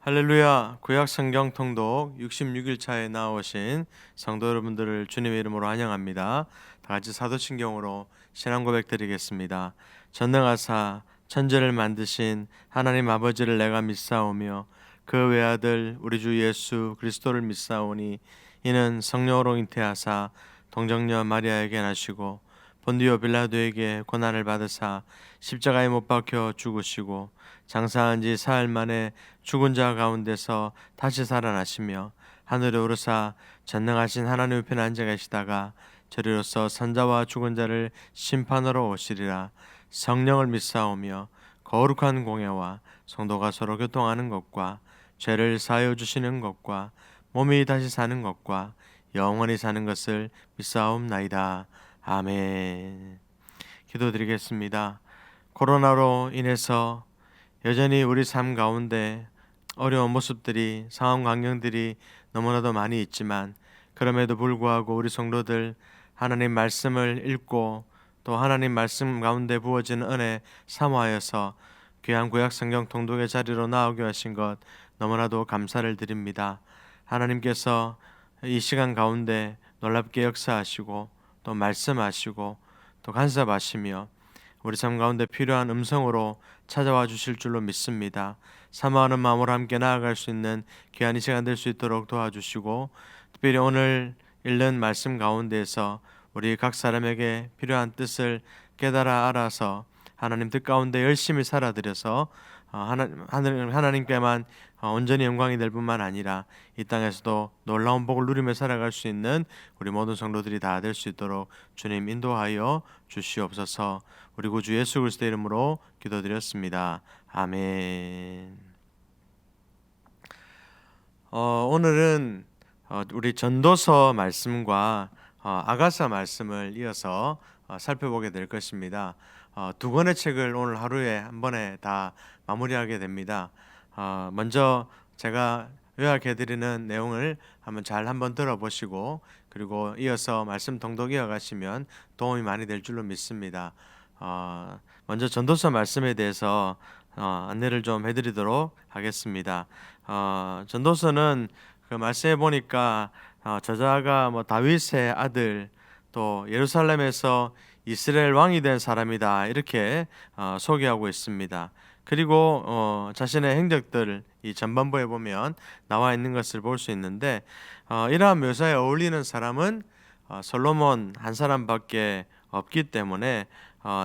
할렐루야. 구약 성경 통독 66일 차에 나오신 성도 여러분들을 주님의 이름으로 환영합니다. 다 같이 사도신경으로 신앙 고백 드리겠습니다. 전능하사 천지를 만드신 하나님 아버지를 내가 믿사오며 그 외아들 우리 주 예수 그리스도를 믿사오니 이는 성령으로 잉태하사 동정녀 마리아에게 나시고 본디오 빌라도에게 고난을 받으사 십자가에 못 박혀 죽으시고 장사한 지 사흘 만에 죽은 자 가운데서 다시 살아나시며 하늘에 오르사 전능하신 하나님 우편에 앉아 계시다가 저리로서 산자와 죽은 자를 심판하러 오시리라. 성령을 믿사오며 거룩한 공예와 성도가 서로 교통하는 것과 죄를 사하여 주시는 것과 몸이 다시 사는 것과 영원히 사는 것을 믿사옵나이다. 아멘. 기도드리겠습니다. 코로나로 인해서 여전히 우리 삶 가운데 어려운 모습들이, 상황 환경들이 너무나도 많이 있지만 그럼에도 불구하고 우리 성도들 하나님 말씀을 읽고 또 하나님 말씀 가운데 부어지는 은혜 사모하여서 귀한 구약 성경 통독의 자리로 나오게 하신 것 너무나도 감사를 드립니다. 하나님께서 이 시간 가운데 놀랍게 역사하시고 또 말씀하시고 또 간섭하시며 우리 삶 가운데 필요한 음성으로 찾아와 주실 줄로 믿습니다. 사모하는 마음으로 함께 나아갈 수 있는 귀한 이 시간 될 수 있도록 도와주시고 특별히 오늘 읽는 말씀 가운데에서 우리 각 사람에게 필요한 뜻을 깨달아 알아서 하나님 뜻 가운데 열심히 살아들여서 하나님께만 온전히 영광이 될 뿐만 아니라 이 땅에서도 놀라운 복을 누리며 살아갈 수 있는 우리 모든 성도들이 다 될 수 있도록 주님 인도하여 주시옵소서. 우리 구주 예수 그리스도의 이름으로 기도드렸습니다. 아멘. 오늘은 우리 전도서 말씀과 아가서 말씀을 이어서 살펴보게 될 것입니다. 두 권의 책을 오늘 하루에 한 번에 다 마무리하게 됩니다. 먼저 제가 요약해드리는 내용을 한번 들어보시고 그리고 이어서 말씀 통독 이어가시면 도움이 많이 될 줄로 믿습니다. 먼저 전도서 말씀에 대해서 안내를 좀 해드리도록 하겠습니다. 전도서는 그 말씀해 보니까 저자가 다윗의 아들 또 예루살렘에서 이스라엘 왕이 된 사람이다 이렇게 소개하고 있습니다. 그리고 자신의 행적들 이 전반부에 보면 나와 있는 것을 볼 수 있는데 이러한 묘사에 어울리는 사람은 솔로몬 한 사람밖에 없기 때문에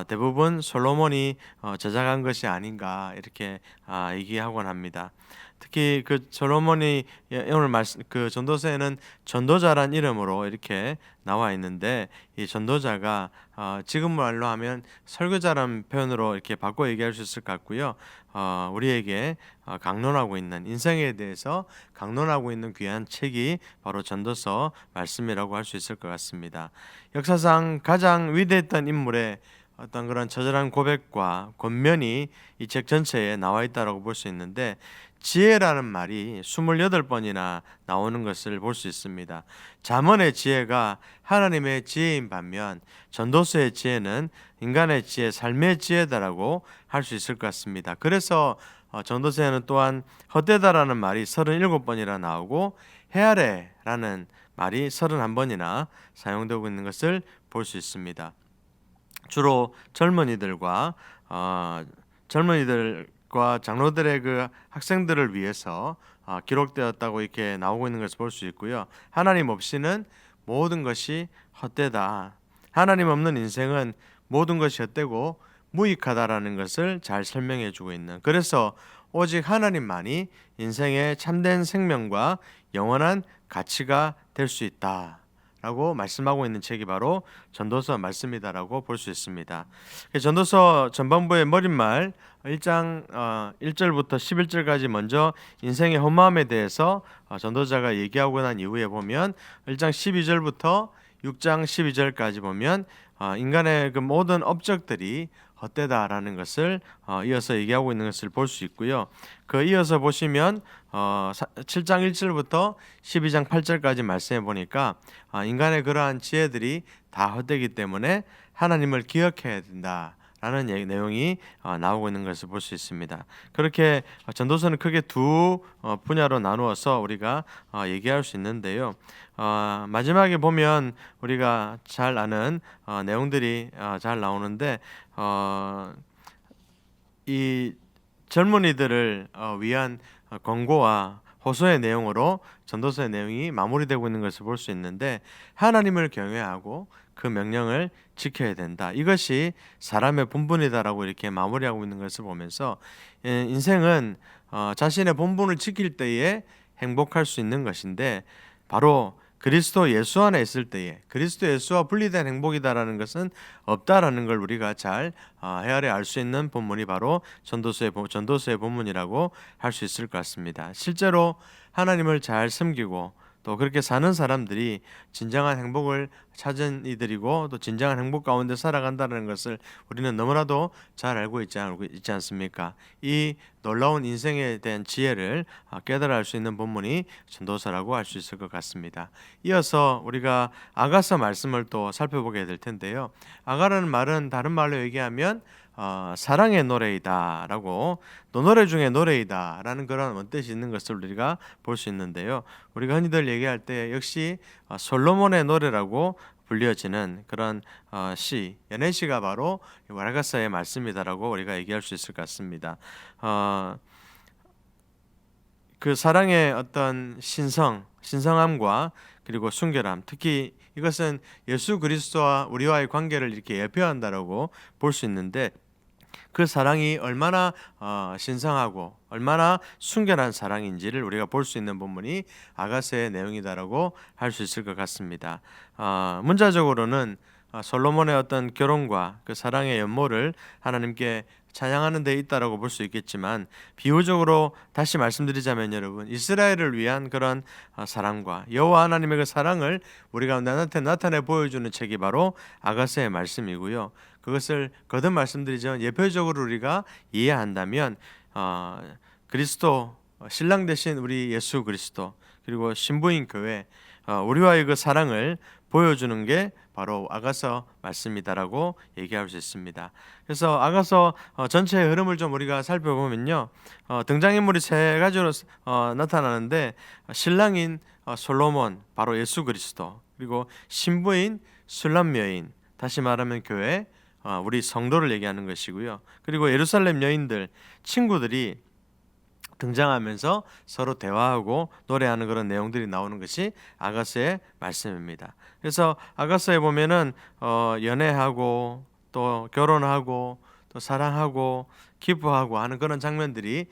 대부분 솔로몬이 저작한 것이 아닌가 이렇게 얘기하곤 합니다. 특히 그 솔로몬이 오늘 말씀 그 전도서에는 전도자란 이름으로 이렇게 나와 있는데 이 전도자가 지금 말로 하면 설교자라는 표현으로 이렇게 바꿔 얘기할 수 있을 것 같고요. 우리에게 강론하고 있는 인생에 대해서 강론하고 있는 귀한 책이 바로 전도서 말씀이라고 할 수 있을 것 같습니다. 역사상 가장 위대했던 인물의 어떤 그런 처절한 고백과 권면이 이 책 전체에 나와 있다고 볼 수 있는데 지혜라는 말이 28번이나 나오는 것을 볼 수 있습니다. 잠언의 지혜가 하나님의 지혜인 반면 전도서의 지혜는 인간의 지혜, 삶의 지혜다라고 할 수 있을 것 같습니다. 그래서 전도서에는 또한 헛되다라는 말이 37번이나 나오고 헤아래라는 말이 31번이나 사용되고 있는 것을 볼 수 있습니다. 주로 젊은이들과 장로들의 그 학생들을 위해서 기록되었다고 이렇게 나오고 있는 것을 볼 수 있고요. 하나님 없이는 모든 것이 헛되다. 하나님 없는 인생은 모든 것이 헛되고 무익하다라는 것을 잘 설명해 주고 있는. 그래서 오직 하나님만이 인생의 참된 생명과 영원한 가치가 될 수 있다. 라고 말씀하고 있는 책이 바로 전도서 말씀이다라고 볼 수 있습니다. 전도서 전반부의 머릿말 1장 1절부터 11절까지 먼저 인생의 허무함에 대해서 전도자가 얘기하고 난 이후에 보면 1장 12절부터 6장 12절까지 보면 인간의 그 모든 업적들이 헛되다라는 것을 이어서 얘기하고 있는 것을 볼 수 있고요. 그 이어서 보시면 7장 1절부터 12장 8절까지 말씀해 보니까 인간의 그러한 지혜들이 다 헛되기 때문에 하나님을 기억해야 된다 라는 내용이 나오고 있는 것을 볼 수 있습니다. 그렇게 전도서는 크게 두 분야로 나누어서 우리가 얘기할 수 있는데요. 마지막에 보면 우리가 잘 아는 내용들이 잘 나오는데 이 젊은이들을 위한 권고와 호소의 내용으로 전도서의 내용이 마무리되고 있는 것을 볼 수 있는데, 하나님을 경외하고 그 명령을 지켜야 된다. 이것이 사람의 본분이다라고 이렇게 마무리하고 있는 것을 보면서 인생은 자신의 본분을 지킬 때에 행복할 수 있는 것인데, 바로 그리스도 예수 안에 있을 때에 그리스도 예수와 분리된 행복이다라는 것은 없다라는 걸 우리가 잘 헤아려 알 수 있는 본문이 바로 전도서의 본문이라고 할 수 있을 것 같습니다. 실제로 하나님을 잘 섬기고 또 그렇게 사는 사람들이 진정한 행복을 찾은 이들이고 또 진정한 행복 가운데 살아간다는 것을 우리는 너무나도 잘 알고 있지 않습니까? 이 놀라운 인생에 대한 지혜를 깨달아 알 수 있는 본문이 전도서라고 할 수 있을 것 같습니다. 이어서 우리가 아가서 말씀을 또 살펴보게 될 텐데요. 아가라는 말은 다른 말로 얘기하면 사랑의 노래이다라고, 노래 중에 노래이다라는 그런 원뜻이 있는 것을 우리가 볼 수 있는데요. 우리가 흔히들 얘기할 때 역시 솔로몬의 노래라고 불려지는 그런 연애시가 바로 아가서의 말씀이다라고 우리가 얘기할 수 있을 것 같습니다. 그 사랑의 어떤 신성함과 그리고 순결함, 특히 이것은 예수 그리스도와 우리와의 관계를 이렇게 예표한다라고 볼 수 있는데, 그 사랑이 얼마나 신성하고 얼마나 순결한 사랑인지를 우리가 볼 수 있는 본문이 아가서의 내용이다라고 할 수 있을 것 같습니다. 문자적으로는 솔로몬의 어떤 결혼과 그 사랑의 연모를 하나님께 찬양하는 데 있다라고 볼 수 있겠지만, 비유적으로 다시 말씀드리자면 여러분, 이스라엘을 위한 그런 사랑과 여호와 하나님의 그 사랑을 우리가 나타내 보여주는 책이 바로 아가서의 말씀이고요. 그것을 거듭 말씀드리자면 예표적으로 우리가 이해한다면 그리스도 신랑 되신 우리 예수 그리스도 그리고 신부인 교회, 우리와의 그 사랑을 보여주는 게 바로 아가서 말씀이다라고 얘기할 수 있습니다. 그래서 아가서 전체의 흐름을 좀 우리가 살펴보면요, 등장인물이 세 가지로 나타나는데, 신랑인 솔로몬, 바로 예수 그리스도, 그리고 신부인 술람 여인, 다시 말하면 교회, 우리 성도를 얘기하는 것이고요. 그리고 예루살렘 여인들, 친구들이 등장하면서 서로 대화하고 노래하는 그런 내용들이 나오는 것이 아가서의 말씀입니다. 그래서 아가서에 보면은 연애하고 또 결혼하고 또 사랑하고 기뻐하고 하는 그런 장면들이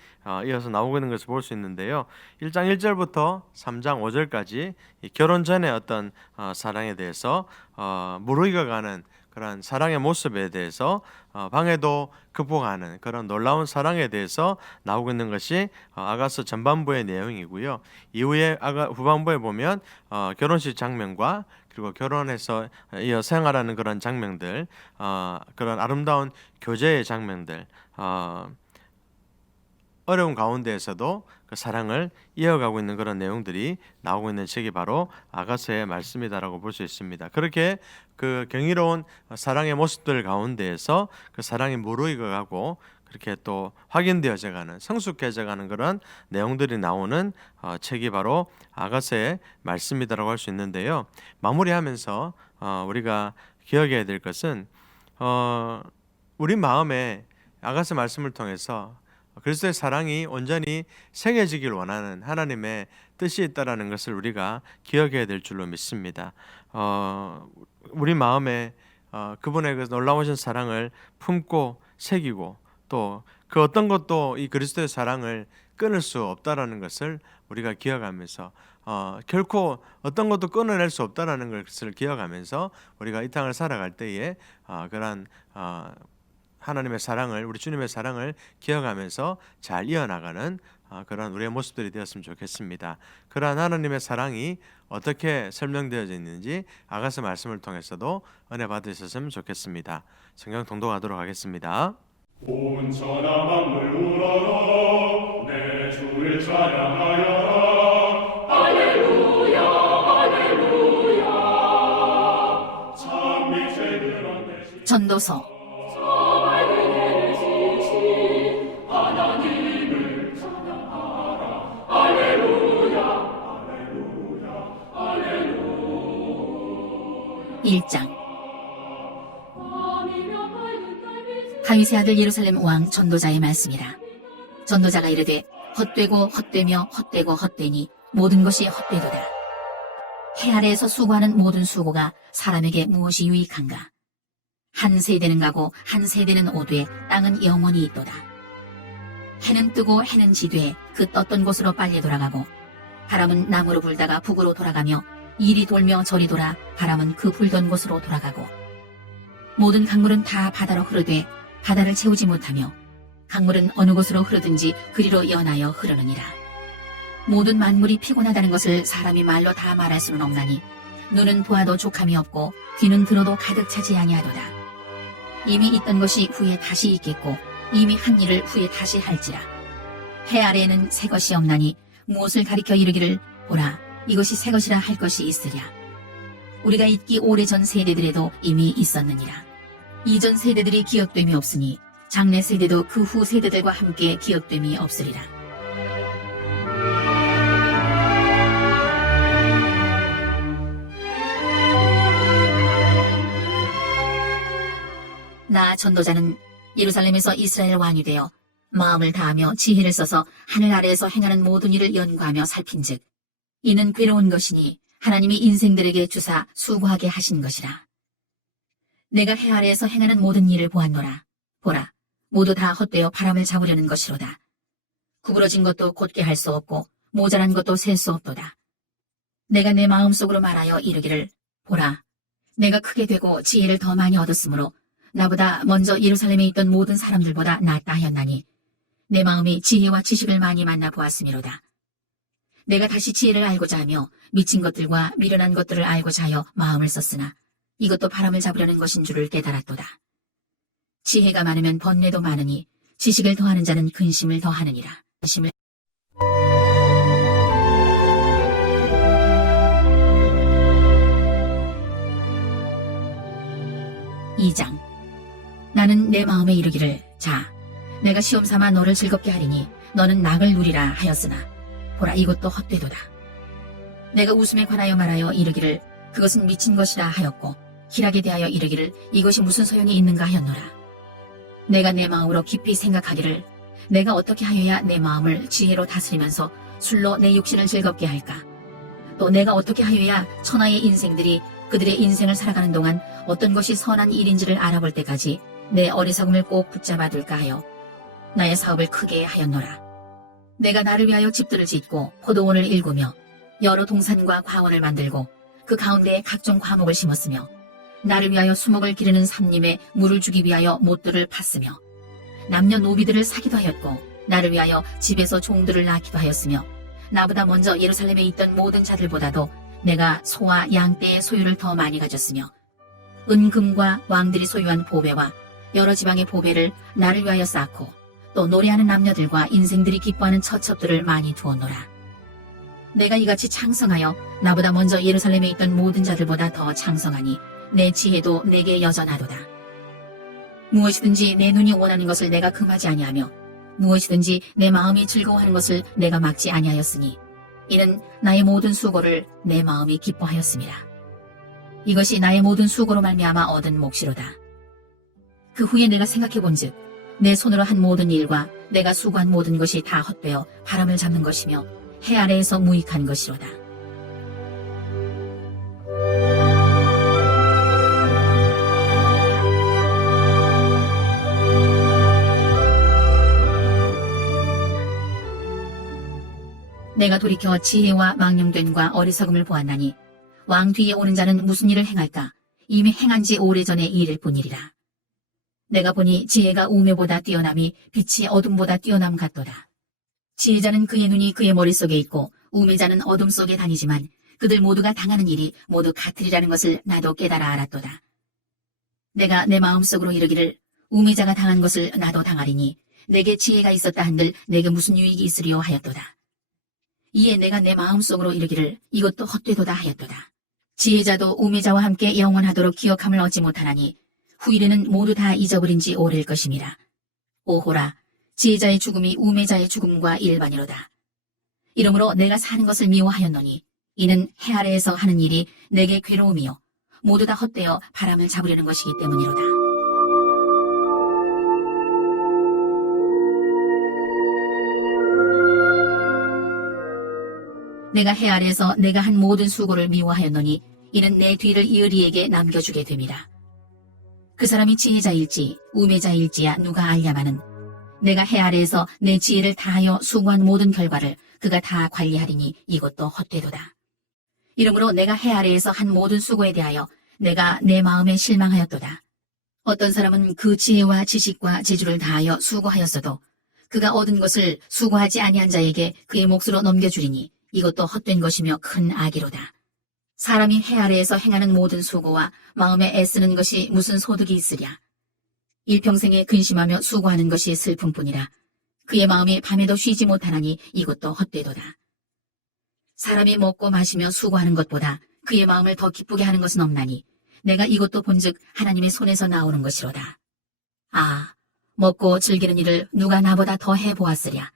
이어서 나오고 있는 것을 볼 수 있는데요. 1장 1절부터 3장 5절까지 결혼 전의 어떤 사랑에 대해서 무르익어가는 그런 사랑의 모습에 대해서 방해도 극복하는 그런 놀라운 사랑에 대해서 나오고 있는 것이 아가서 전반부의 내용이고요. 이후에 후반부에 보면 결혼식 장면과 그리고 결혼해서 이어 생활하는 그런 장면들, 그런 아름다운 교제의 장면들, 어려운 가운데에서도 그 사랑을 이어가고 있는 그런 내용들이 나오고 있는 책이 바로 아가서의 말씀이다라고 볼 수 있습니다. 그렇게 그 경이로운 사랑의 모습들 가운데에서 그 사랑이 무르익어가고 그렇게 또 확인되어져가는, 성숙해져가는 그런 내용들이 나오는 책이 바로 아가서의 말씀이다라고 할 수 있는데요. 마무리하면서 우리가 기억해야 될 것은 우리 마음에 아가서 말씀을 통해서 그리스도의 사랑이 온전히 새겨지길 원하는 하나님의 뜻이 있다라는 것을 우리가 기억해야 될 줄로 믿습니다. 우리 마음에 그분의 그 놀라우신 사랑을 품고 새기고 또 그 어떤 것도 이 그리스도의 사랑을 끊을 수 없다라는 것을 우리가 기억하면서 결코 어떤 것도 끊어낼 수 없다라는 것을 기억하면서 우리가 이 땅을 살아갈 때에 그런 하나님의 사랑을, 우리 주님의 사랑을 기억하면서 잘 이어나가는 그런 우리의 모습들이 되었으면 좋겠습니다. 그러한 하나님의 사랑이 어떻게 설명되어져 있는지 아가서 말씀을 통해서도 은혜 받으셨으면 좋겠습니다. 성경 통독하도록 하겠습니다. 온 천하 만물 우러러 내 주를 찬양하여라. 할렐루야 할렐루야. 참 빛의 그런 대신 전도서 1장. 다윗의 아들 예루살렘 왕 전도자의 말씀이라. 전도자가 이르되 헛되고 헛되며 헛되고 헛되니 모든 것이 헛되도다. 해 아래에서 수고하는 모든 수고가 사람에게 무엇이 유익한가? 한 세대는 가고 한 세대는 오되 땅은 영원히 있도다. 해는 뜨고 해는 지되 그 떴던 곳으로 빨리 돌아가고 바람은 남으로 불다가 북으로 돌아가며 이리 돌며 저리 돌아 바람은 그 불던 곳으로 돌아가고 모든 강물은 다 바다로 흐르되 바다를 채우지 못하며 강물은 어느 곳으로 흐르든지 그리로 연하여 흐르느니라. 모든 만물이 피곤하다는 것을 사람이 말로 다 말할 수는 없나니 눈은 보아도 족함이 없고 귀는 들어도 가득 차지 아니하도다. 이미 있던 것이 후에 다시 있겠고 이미 한 일을 후에 다시 할지라. 해 아래에는 새 것이 없나니 무엇을 가리켜 이르기를 보라 이것이 새 것이라 할 것이 있으랴. 우리가 있기 오래전 세대들에도 이미 있었느니라. 이전 세대들이 기억됨이 없으니 장래 세대도 그 후 세대들과 함께 기억됨이 없으리라. 나 전도자는 예루살렘에서 이스라엘 왕이 되어 마음을 다하며 지혜를 써서 하늘 아래에서 행하는 모든 일을 연구하며 살핀즉 이는 괴로운 것이니 하나님이 인생들에게 주사 수고하게 하신 것이라. 내가 해 아래에서 행하는 모든 일을 보았노라. 보라, 모두 다 헛되어 바람을 잡으려는 것이로다. 구부러진 것도 곧게 할 수 없고 모자란 것도 셀 수 없도다. 내가 내 마음속으로 말하여 이르기를 보라, 내가 크게 되고 지혜를 더 많이 얻었으므로 나보다 먼저 예루살렘에 있던 모든 사람들보다 낫다 하였나니 내 마음이 지혜와 지식을 많이 만나 보았음이로다. 내가 다시 지혜를 알고자 하며 미친 것들과 미련한 것들을 알고자 하여 마음을 썼으나 이것도 바람을 잡으려는 것인 줄을 깨달았도다. 지혜가 많으면 번뇌도 많으니 지식을 더하는 자는 근심을 더하느니라. 근심을 2장. 나는 내 마음에 이르기를 자, 내가 시험삼아 너를 즐겁게 하리니 너는 낙을 누리라 하였으나 보라 이것도 헛되도다. 내가 웃음에 관하여 말하여 이르기를 그것은 미친 것이라 하였고 희락에 대하여 이르기를 이것이 무슨 소용이 있는가 하였노라. 내가 내 마음으로 깊이 생각하기를 내가 어떻게 하여야 내 마음을 지혜로 다스리면서 술로 내 육신을 즐겁게 할까? 또 내가 어떻게 하여야 천하의 인생들이 그들의 인생을 살아가는 동안 어떤 것이 선한 일인지를 알아볼 때까지 내 어리석음을 꼭 붙잡아 둘까 하여 나의 사업을 크게 하였노라. 내가 나를 위하여 집들을 짓고 포도원을 일구며 여러 동산과 과원을 만들고 그 가운데에 각종 과목을 심었으며 나를 위하여 수목을 기르는 삼림에 물을 주기 위하여 못들을 팠으며 남녀 노비들을 사기도 하였고 나를 위하여 집에서 종들을 낳기도 하였으며 나보다 먼저 예루살렘에 있던 모든 자들보다도 내가 소와 양떼의 소유를 더 많이 가졌으며 은금과 왕들이 소유한 보배와 여러 지방의 보배를 나를 위하여 쌓고 또 노래하는 남녀들과 인생들이 기뻐하는 처첩들을 많이 두었노라. 내가 이같이 창성하여 나보다 먼저 예루살렘에 있던 모든 자들보다 더 창성하니 내 지혜도 내게 여전하도다. 무엇이든지 내 눈이 원하는 것을 내가 금하지 아니하며 무엇이든지 내 마음이 즐거워하는 것을 내가 막지 아니하였으니 이는 나의 모든 수고를 내 마음이 기뻐하였음이라. 이것이 나의 모든 수고로 말미암아 얻은 몫이로다. 그 후에 내가 생각해본즉 내 손으로 한 모든 일과 내가 수고한 모든 것이 다 헛되어 바람을 잡는 것이며 해 아래에서 무익한 것이로다. 내가 돌이켜 지혜와 망령됨과 어리석음을 보았나니 왕 뒤에 오는 자는 무슨 일을 행할까? 이미 행한 지 오래전의 일일 뿐이리라. 내가 보니 지혜가 우매보다 뛰어남이 빛이 어둠보다 뛰어남 같도다. 지혜자는 그의 눈이 그의 머릿속에 있고 우매자는 어둠 속에 다니지만 그들 모두가 당하는 일이 모두 같으리라는 것을 나도 깨달아 알았도다. 내가 내 마음속으로 이르기를 우매자가 당한 것을 나도 당하리니 내게 지혜가 있었다 한들 내게 무슨 유익이 있으리요 하였도다. 이에 내가 내 마음속으로 이르기를 이것도 헛되도다 하였도다. 지혜자도 우매자와 함께 영원하도록 기억함을 얻지 못하나니 후일에는 모두 다 잊어버린 지 오래일 것임이라. 오호라, 지혜자의 죽음이 우매자의 죽음과 일반이로다. 이러므로 내가 사는 것을 미워하였노니 이는 해 아래에서 하는 일이 내게 괴로움이요 모두 다 헛되어 바람을 잡으려는 것이기 때문이로다. 내가 해 아래에서 내가 한 모든 수고를 미워하였노니 이는 내 뒤를 이으리에게 남겨주게 됨이라. 그 사람이 지혜자일지 우매자일지야 누가 알랴마는 내가 해 아래에서 내 지혜를 다하여 수고한 모든 결과를 그가 다 관리하리니 이것도 헛되도다. 이러므로 내가 해 아래에서 한 모든 수고에 대하여 내가 내 마음에 실망하였도다. 어떤 사람은 그 지혜와 지식과 재주를 다하여 수고하였어도 그가 얻은 것을 수고하지 아니한 자에게 그의 몫으로 넘겨주리니 이것도 헛된 것이며 큰 악이로다. 사람이 해 아래에서 행하는 모든 수고와 마음에 애쓰는 것이 무슨 소득이 있으랴. 일평생에 근심하며 수고하는 것이 슬픔뿐이라. 그의 마음이 밤에도 쉬지 못하나니 이것도 헛되도다. 사람이 먹고 마시며 수고하는 것보다 그의 마음을 더 기쁘게 하는 것은 없나니 내가 이것도 본즉 하나님의 손에서 나오는 것이로다. 아, 먹고 즐기는 일을 누가 나보다 더 해보았으랴.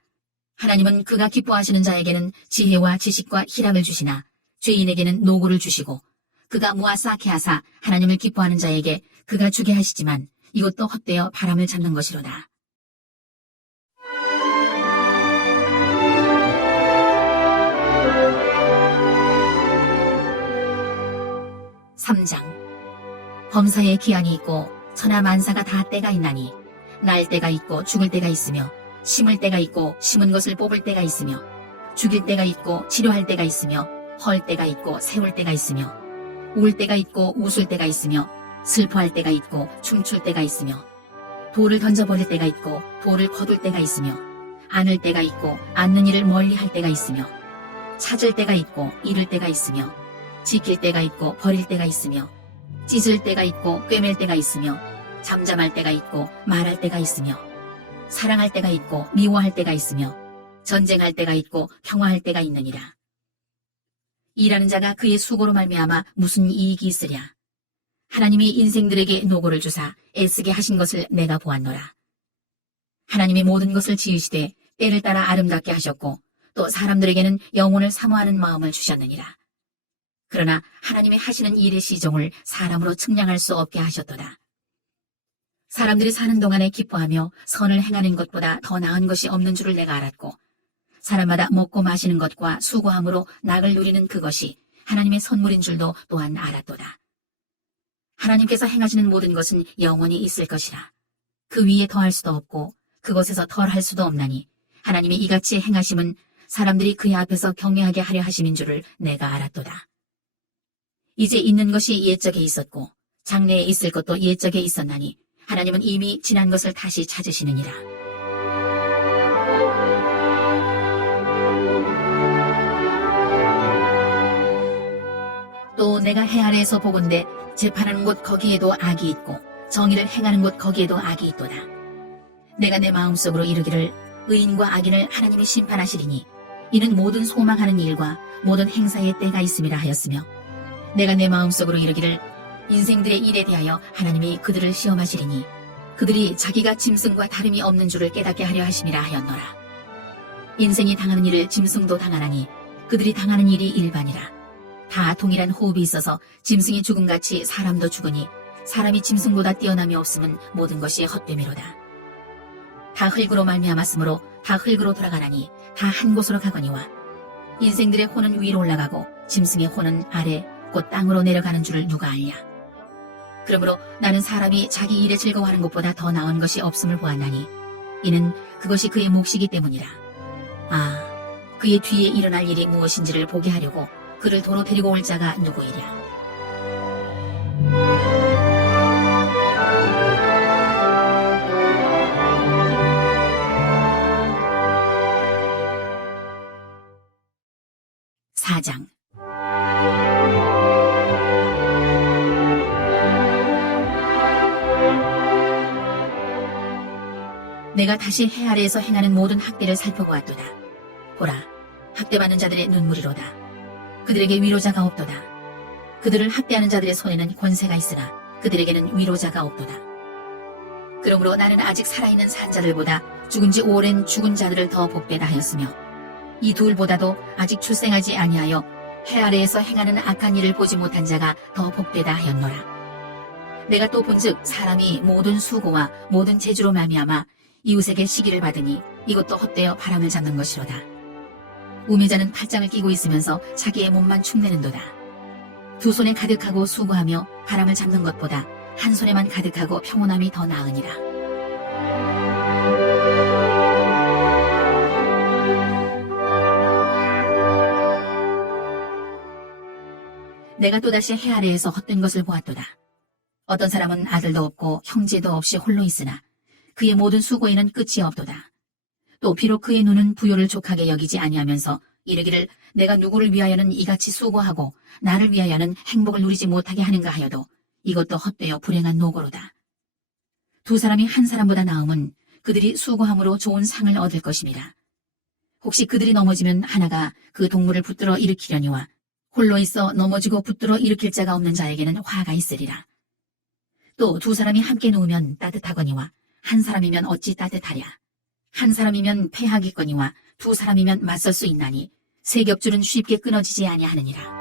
하나님은 그가 기뻐하시는 자에게는 지혜와 지식과 희락을 주시나 죄인에게는 노고를 주시고 그가 모아 쌓게 하사 하나님을 기뻐하는 자에게 그가 주게 하시지만 이것도 헛되어 바람을 잡는 것이로다. 3장 범사에 기한이 있고 천하 만사가 다 때가 있나니 날 때가 있고 죽을 때가 있으며 심을 때가 있고 심은 것을 뽑을 때가 있으며 죽일 때가 있고 치료할 때가 있으며 헐 때가 있고 세울 때가 있으며 울 때가 있고 웃을 때가 있으며 슬퍼할 때가 있고 춤출 때가 있으며 돌을 던져버릴 때가 있고 돌을 거둘 때가 있으며 안을 때가 있고 안는 일을 멀리 할 때가 있으며 찾을 때가 있고 잃을 때가 있으며 지킬 때가 있고 버릴 때가 있으며 찢을 때가 있고 꿰맬 때가 있으며 잠잠할 때가 있고 말할 때가 있으며 사랑할 때가 있고 미워할 때가 있으며 전쟁할 때가 있고 평화할 때가 있느니라. 일하는 자가 그의 수고로 말미암아 무슨 이익이 있으랴. 하나님이 인생들에게 노고를 주사 애쓰게 하신 것을 내가 보았노라. 하나님이 모든 것을 지으시되 때를 따라 아름답게 하셨고 또 사람들에게는 영혼을 사모하는 마음을 주셨느니라. 그러나 하나님이 하시는 일의 시종을 사람으로 측량할 수 없게 하셨도다. 사람들이 사는 동안에 기뻐하며 선을 행하는 것보다 더 나은 것이 없는 줄을 내가 알았고 사람마다 먹고 마시는 것과 수고함으로 낙을 누리는 그것이 하나님의 선물인 줄도 또한 알았도다. 하나님께서 행하시는 모든 것은 영원히 있을 것이라. 그 위에 더할 수도 없고 그것에서 덜할 수도 없나니 하나님이 이같이 행하심은 사람들이 그의 앞에서 경외하게 하려 하심인 줄을 내가 알았도다. 이제 있는 것이 옛적에 있었고 장래에 있을 것도 옛적에 있었나니 하나님은 이미 지난 것을 다시 찾으시느니라. 또 내가 해 아래에서 보건대 재판하는 곳 거기에도 악이 있고 정의를 행하는 곳 거기에도 악이 있도다. 내가 내 마음속으로 이르기를 의인과 악인을 하나님이 심판하시리니 이는 모든 소망하는 일과 모든 행사의 때가 있음이라 하였으며 내가 내 마음속으로 이르기를 인생들의 일에 대하여 하나님이 그들을 시험하시리니 그들이 자기가 짐승과 다름이 없는 줄을 깨닫게 하려 하심이라 하였노라. 인생이 당하는 일을 짐승도 당하나니 그들이 당하는 일이 일반이라. 다 동일한 호흡이 있어서 짐승이 죽음같이 사람도 죽으니 사람이 짐승보다 뛰어남이 없음은 모든 것이 헛되미로다. 다 흙으로 말미암았으므로 다 흙으로 돌아가나니 다 한 곳으로 가거니와 인생들의 혼은 위로 올라가고 짐승의 혼은 아래 곧 땅으로 내려가는 줄을 누가 알랴. 그러므로 나는 사람이 자기 일에 즐거워하는 것보다 더 나은 것이 없음을 보았나니 이는 그것이 그의 몫이기 때문이라. 아, 그의 뒤에 일어날 일이 무엇인지를 보게 하려고 그를 도로 데리고 올 자가 누구이랴. 사장 내가 다시 해 아래에서 행하는 모든 학대를 살펴보았도다. 보라, 학대받는 자들의 눈물이로다. 그들에게 위로자가 없도다. 그들을 학대하는 자들의 손에는 권세가 있으나 그들에게는 위로자가 없도다. 그러므로 나는 아직 살아있는 산자들보다 죽은 지 오랜 죽은 자들을 더 복되다 하였으며 이 둘보다도 아직 출생하지 아니하여 해 아래에서 행하는 악한 일을 보지 못한 자가 더 복되다 하였노라. 내가 또 본즉 사람이 모든 수고와 모든 재주로 말미암아 이웃에게 시기를 받으니 이것도 헛되어 바람을 잡는 것이로다. 우매자는 팔짱을 끼고 있으면서 자기의 몸만 축내는도다. 두 손에 가득하고 수고하며 바람을 잡는 것보다 한 손에만 가득하고 평온함이 더 나으니라. 내가 또다시 해 아래에서 헛된 것을 보았도다. 어떤 사람은 아들도 없고 형제도 없이 홀로 있으나 그의 모든 수고에는 끝이 없도다. 또 비록 그의 눈은 부요를 족하게 여기지 아니하면서 이르기를 내가 누구를 위하여는 이같이 수고하고 나를 위하여는 행복을 누리지 못하게 하는가 하여도 이것도 헛되어 불행한 노고로다. 두 사람이 한 사람보다 나음은 그들이 수고함으로 좋은 상을 얻을 것임이라. 혹시 그들이 넘어지면 하나가 그 동물을 붙들어 일으키려니와 홀로 있어 넘어지고 붙들어 일으킬 자가 없는 자에게는 화가 있으리라. 또 두 사람이 함께 누우면 따뜻하거니와 한 사람이면 어찌 따뜻하랴. 한 사람이면 패하겠거니와 두 사람이면 맞설 수 있나니 세 겹줄은 쉽게 끊어지지 아니하느니라.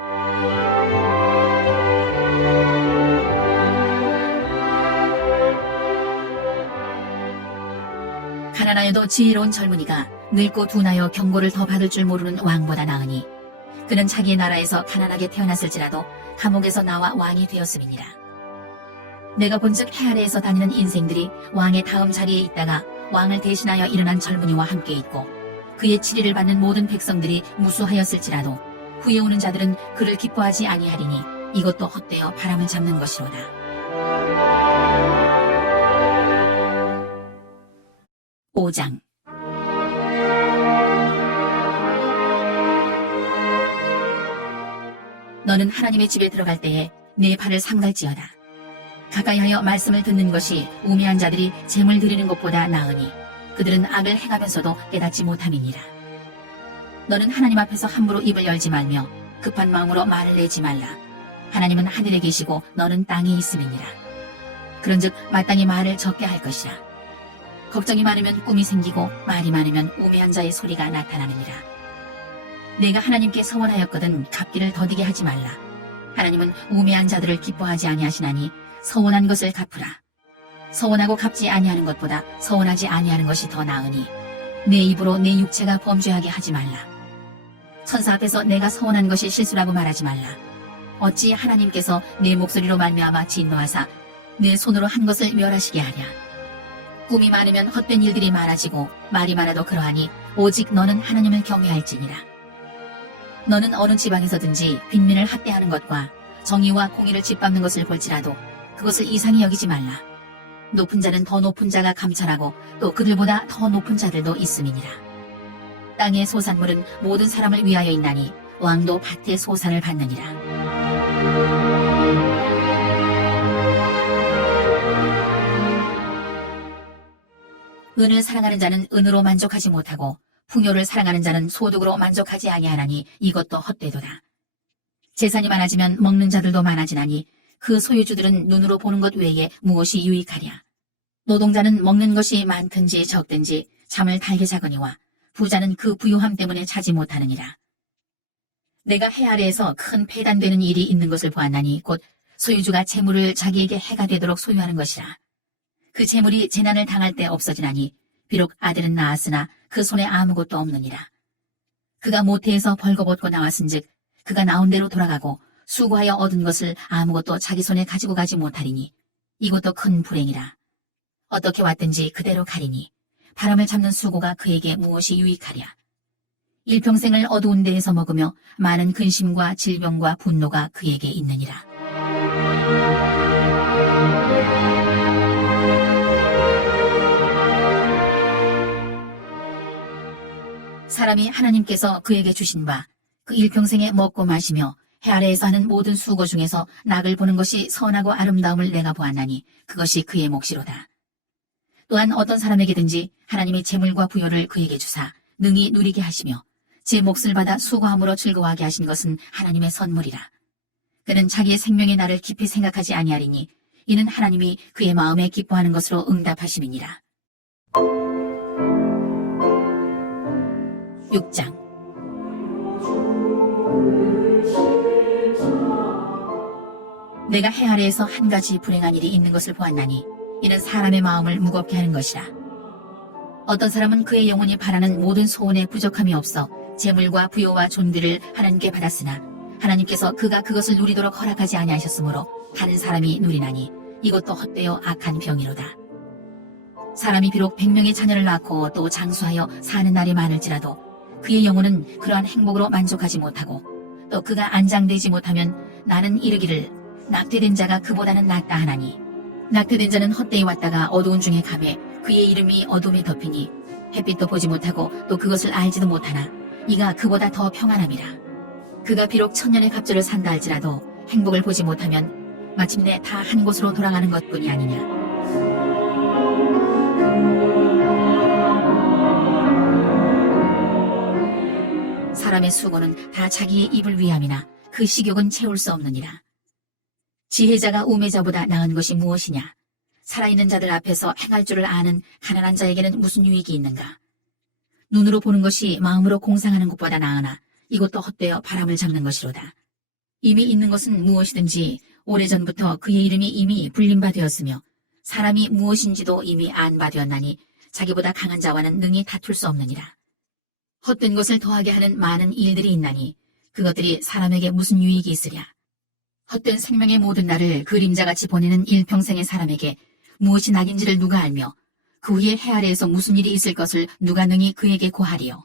가난하여도 지혜로운 젊은이가 늙고 둔하여 경고를 더 받을 줄 모르는 왕보다 나으니 그는 자기의 나라에서 가난하게 태어났을지라도 감옥에서 나와 왕이 되었음이니라. 내가 본즉 해 아래에서 다니는 인생들이 왕의 다음 자리에 있다가 왕을 대신하여 일어난 젊은이와 함께 있고 그의 치리를 받는 모든 백성들이 무수하였을지라도 후에 오는 자들은 그를 기뻐하지 아니하리니 이것도 헛되어 바람을 잡는 것이로다. (5장) 너는 하나님의 집에 들어갈 때에 내 발을 상달지어다. 가까이하여 말씀을 듣는 것이 우매한 자들이 재물 드리는 것보다 나으니 그들은 악을 행하면서도 깨닫지 못함이니라. 너는 하나님 앞에서 함부로 입을 열지 말며 급한 마음으로 말을 내지 말라. 하나님은 하늘에 계시고 너는 땅에 있음이니라. 그런즉 마땅히 말을 적게 할 것이라. 걱정이 많으면 꿈이 생기고 말이 많으면 우매한 자의 소리가 나타나느니라. 내가 하나님께 서원하였거든 갚기를 더디게 하지 말라. 하나님은 우매한 자들을 기뻐하지 아니하시나니 서원한 것을 갚으라. 서원하고 갚지 아니하는 것보다 서원하지 아니하는 것이 더 나으니 내 입으로 내 육체가 범죄하게 하지 말라. 천사 앞에서 내가 서원한 것이 실수라고 말하지 말라. 어찌 하나님께서 내 목소리로 말미암아 진노하사 내 손으로 한 것을 멸하시게 하랴. 꿈이 많으면 헛된 일들이 많아지고 말이 많아도 그러하니 오직 너는 하나님을 경외할지니라. 너는 어느 지방에서든지 빈민을 학대하는 것과 정의와 공의를 짓밟는 것을 볼지라도 그것을 이상히 여기지 말라. 높은 자는 더 높은 자가 감찰하고 또 그들보다 더 높은 자들도 있음이니라. 땅의 소산물은 모든 사람을 위하여 있나니 왕도 밭의 소산을 받느니라. 은을 사랑하는 자는 은으로 만족하지 못하고 풍요를 사랑하는 자는 소득으로 만족하지 아니하나니 이것도 헛되도다. 재산이 많아지면 먹는 자들도 많아지나니 그 소유주들은 눈으로 보는 것 외에 무엇이 유익하랴. 노동자는 먹는 것이 많든지 적든지 잠을 달게 자거니와 부자는 그 부유함 때문에 자지 못하느니라. 내가 해 아래에서 큰 폐단되는 일이 있는 것을 보았나니 곧 소유주가 재물을 자기에게 해가 되도록 소유하는 것이라. 그 재물이 재난을 당할 때 없어지나니 비록 아들은 낳았으나 그 손에 아무것도 없느니라. 그가 모태에서 벌거벗고 나왔은즉 그가 나온 대로 돌아가고 수고하여 얻은 것을 아무것도 자기 손에 가지고 가지 못하리니 이것도 큰 불행이라. 어떻게 왔든지 그대로 가리니 바람을 잡는 수고가 그에게 무엇이 유익하랴. 일평생을 어두운 데에서 먹으며 많은 근심과 질병과 분노가 그에게 있느니라. 사람이 하나님께서 그에게 주신 바 그 일평생에 먹고 마시며 해 아래에서 하는 모든 수고 중에서 낙을 보는 것이 선하고 아름다움을 내가 보았나니 그것이 그의 몫이로다. 또한 어떤 사람에게든지 하나님의 재물과 부여를 그에게 주사 능히 누리게 하시며 제 몫을 받아 수고함으로 즐거워하게 하신 것은 하나님의 선물이라. 그는 자기의 생명의 날을 깊이 생각하지 아니하리니 이는 하나님이 그의 마음에 기뻐하는 것으로 응답하심이니라. 6장 내가 해 아래에서 한 가지 불행한 일이 있는 것을 보았나니 이는 사람의 마음을 무겁게 하는 것이라. 어떤 사람은 그의 영혼이 바라는 모든 소원에 부족함이 없어 재물과 부요와 존귀를 하나님께 받았으나 하나님께서 그가 그것을 누리도록 허락하지 아니하셨으므로 다른 사람이 누리나니 이것도 헛되어 악한 병이로다. 사람이 비록 100명의 자녀를 낳고 또 장수하여 사는 날이 많을지라도 그의 영혼은 그러한 행복으로 만족하지 못하고 또 그가 안장되지 못하면 나는 이르기를 낙태된 자가 그보다는 낫다 하나니 낙태된 자는 헛되이 왔다가 어두운 중에 가매 그의 이름이 어둠에 덮이니 햇빛도 보지 못하고 또 그것을 알지도 못하나 이가 그보다 더 평안함이라. 그가 비록 천년의 갑절을 산다 할지라도 행복을 보지 못하면 마침내 다 한 곳으로 돌아가는 것뿐이 아니냐. 사람의 수고는 다 자기의 입을 위함이나 그 식욕은 채울 수 없느니라. 지혜자가 우매자보다 나은 것이 무엇이냐? 살아있는 자들 앞에서 행할 줄을 아는 가난한 자에게는 무슨 유익이 있는가? 눈으로 보는 것이 마음으로 공상하는 것보다 나으나 이것도 헛되어 바람을 잡는 것이로다. 이미 있는 것은 무엇이든지 오래전부터 그의 이름이 이미 불린 바 되었으며 사람이 무엇인지도 이미 안 바 되었나니 자기보다 강한 자와는 능히 다툴 수 없느니라. 헛된 것을 더하게 하는 많은 일들이 있나니 그것들이 사람에게 무슨 유익이 있으랴. 헛된 생명의 모든 날을 그림자같이 보내는 일평생의 사람에게 무엇이 낙인지를 누가 알며 그 후에 해 아래에서 무슨 일이 있을 것을 누가 능히 그에게 고하리요.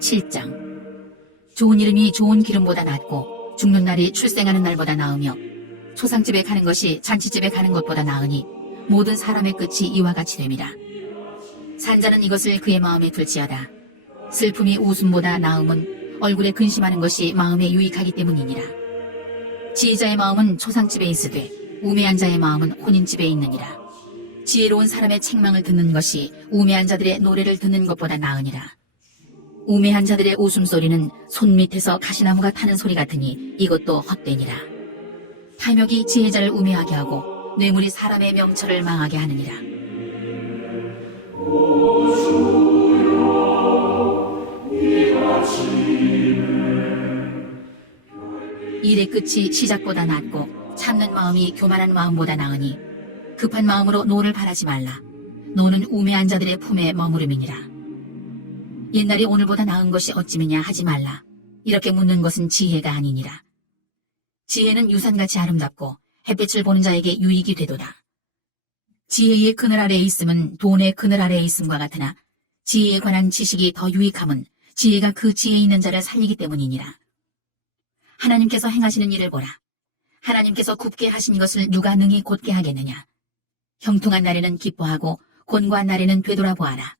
7장. 좋은 이름이 좋은 기름보다 낫고 죽는 날이 출생하는 날보다 나으며 초상집에 가는 것이 잔치집에 가는 것보다 나으니 모든 사람의 끝이 이와 같이 됨이라. 산자는 이것을 그의 마음에 둘지어다. 슬픔이 웃음보다 나음은 얼굴에 근심하는 것이 마음에 유익하기 때문이니라. 지혜자의 마음은 초상집에 있으되 우매한 자의 마음은 혼인집에 있느니라. 지혜로운 사람의 책망을 듣는 것이 우매한 자들의 노래를 듣는 것보다 나으니라. 우매한 자들의 웃음소리는 손 밑에서 가시나무가 타는 소리 같으니 이것도 헛되니라. 탐욕이 지혜자를 우매하게 하고 뇌물이 사람의 명철을 망하게 하느니라. 일의 끝이 시작보다 낫고 참는 마음이 교만한 마음보다 나으니 급한 마음으로 노를 바라지 말라. 노는 우매한 자들의 품에 머무름이니라. 옛날이 오늘보다 나은 것이 어찌미냐 하지 말라. 이렇게 묻는 것은 지혜가 아니니라. 지혜는 유산같이 아름답고 햇빛을 보는 자에게 유익이 되도다. 지혜의 그늘 아래에 있음은 돈의 그늘 아래에 있음과 같으나 지혜에 관한 지식이 더 유익함은 지혜가 그 지혜 있는 자를 살리기 때문이니라. 하나님께서 행하시는 일을 보라. 하나님께서 굽게 하신 것을 누가 능히 곧게 하겠느냐. 형통한 날에는 기뻐하고 곤고한 날에는 되돌아보아라.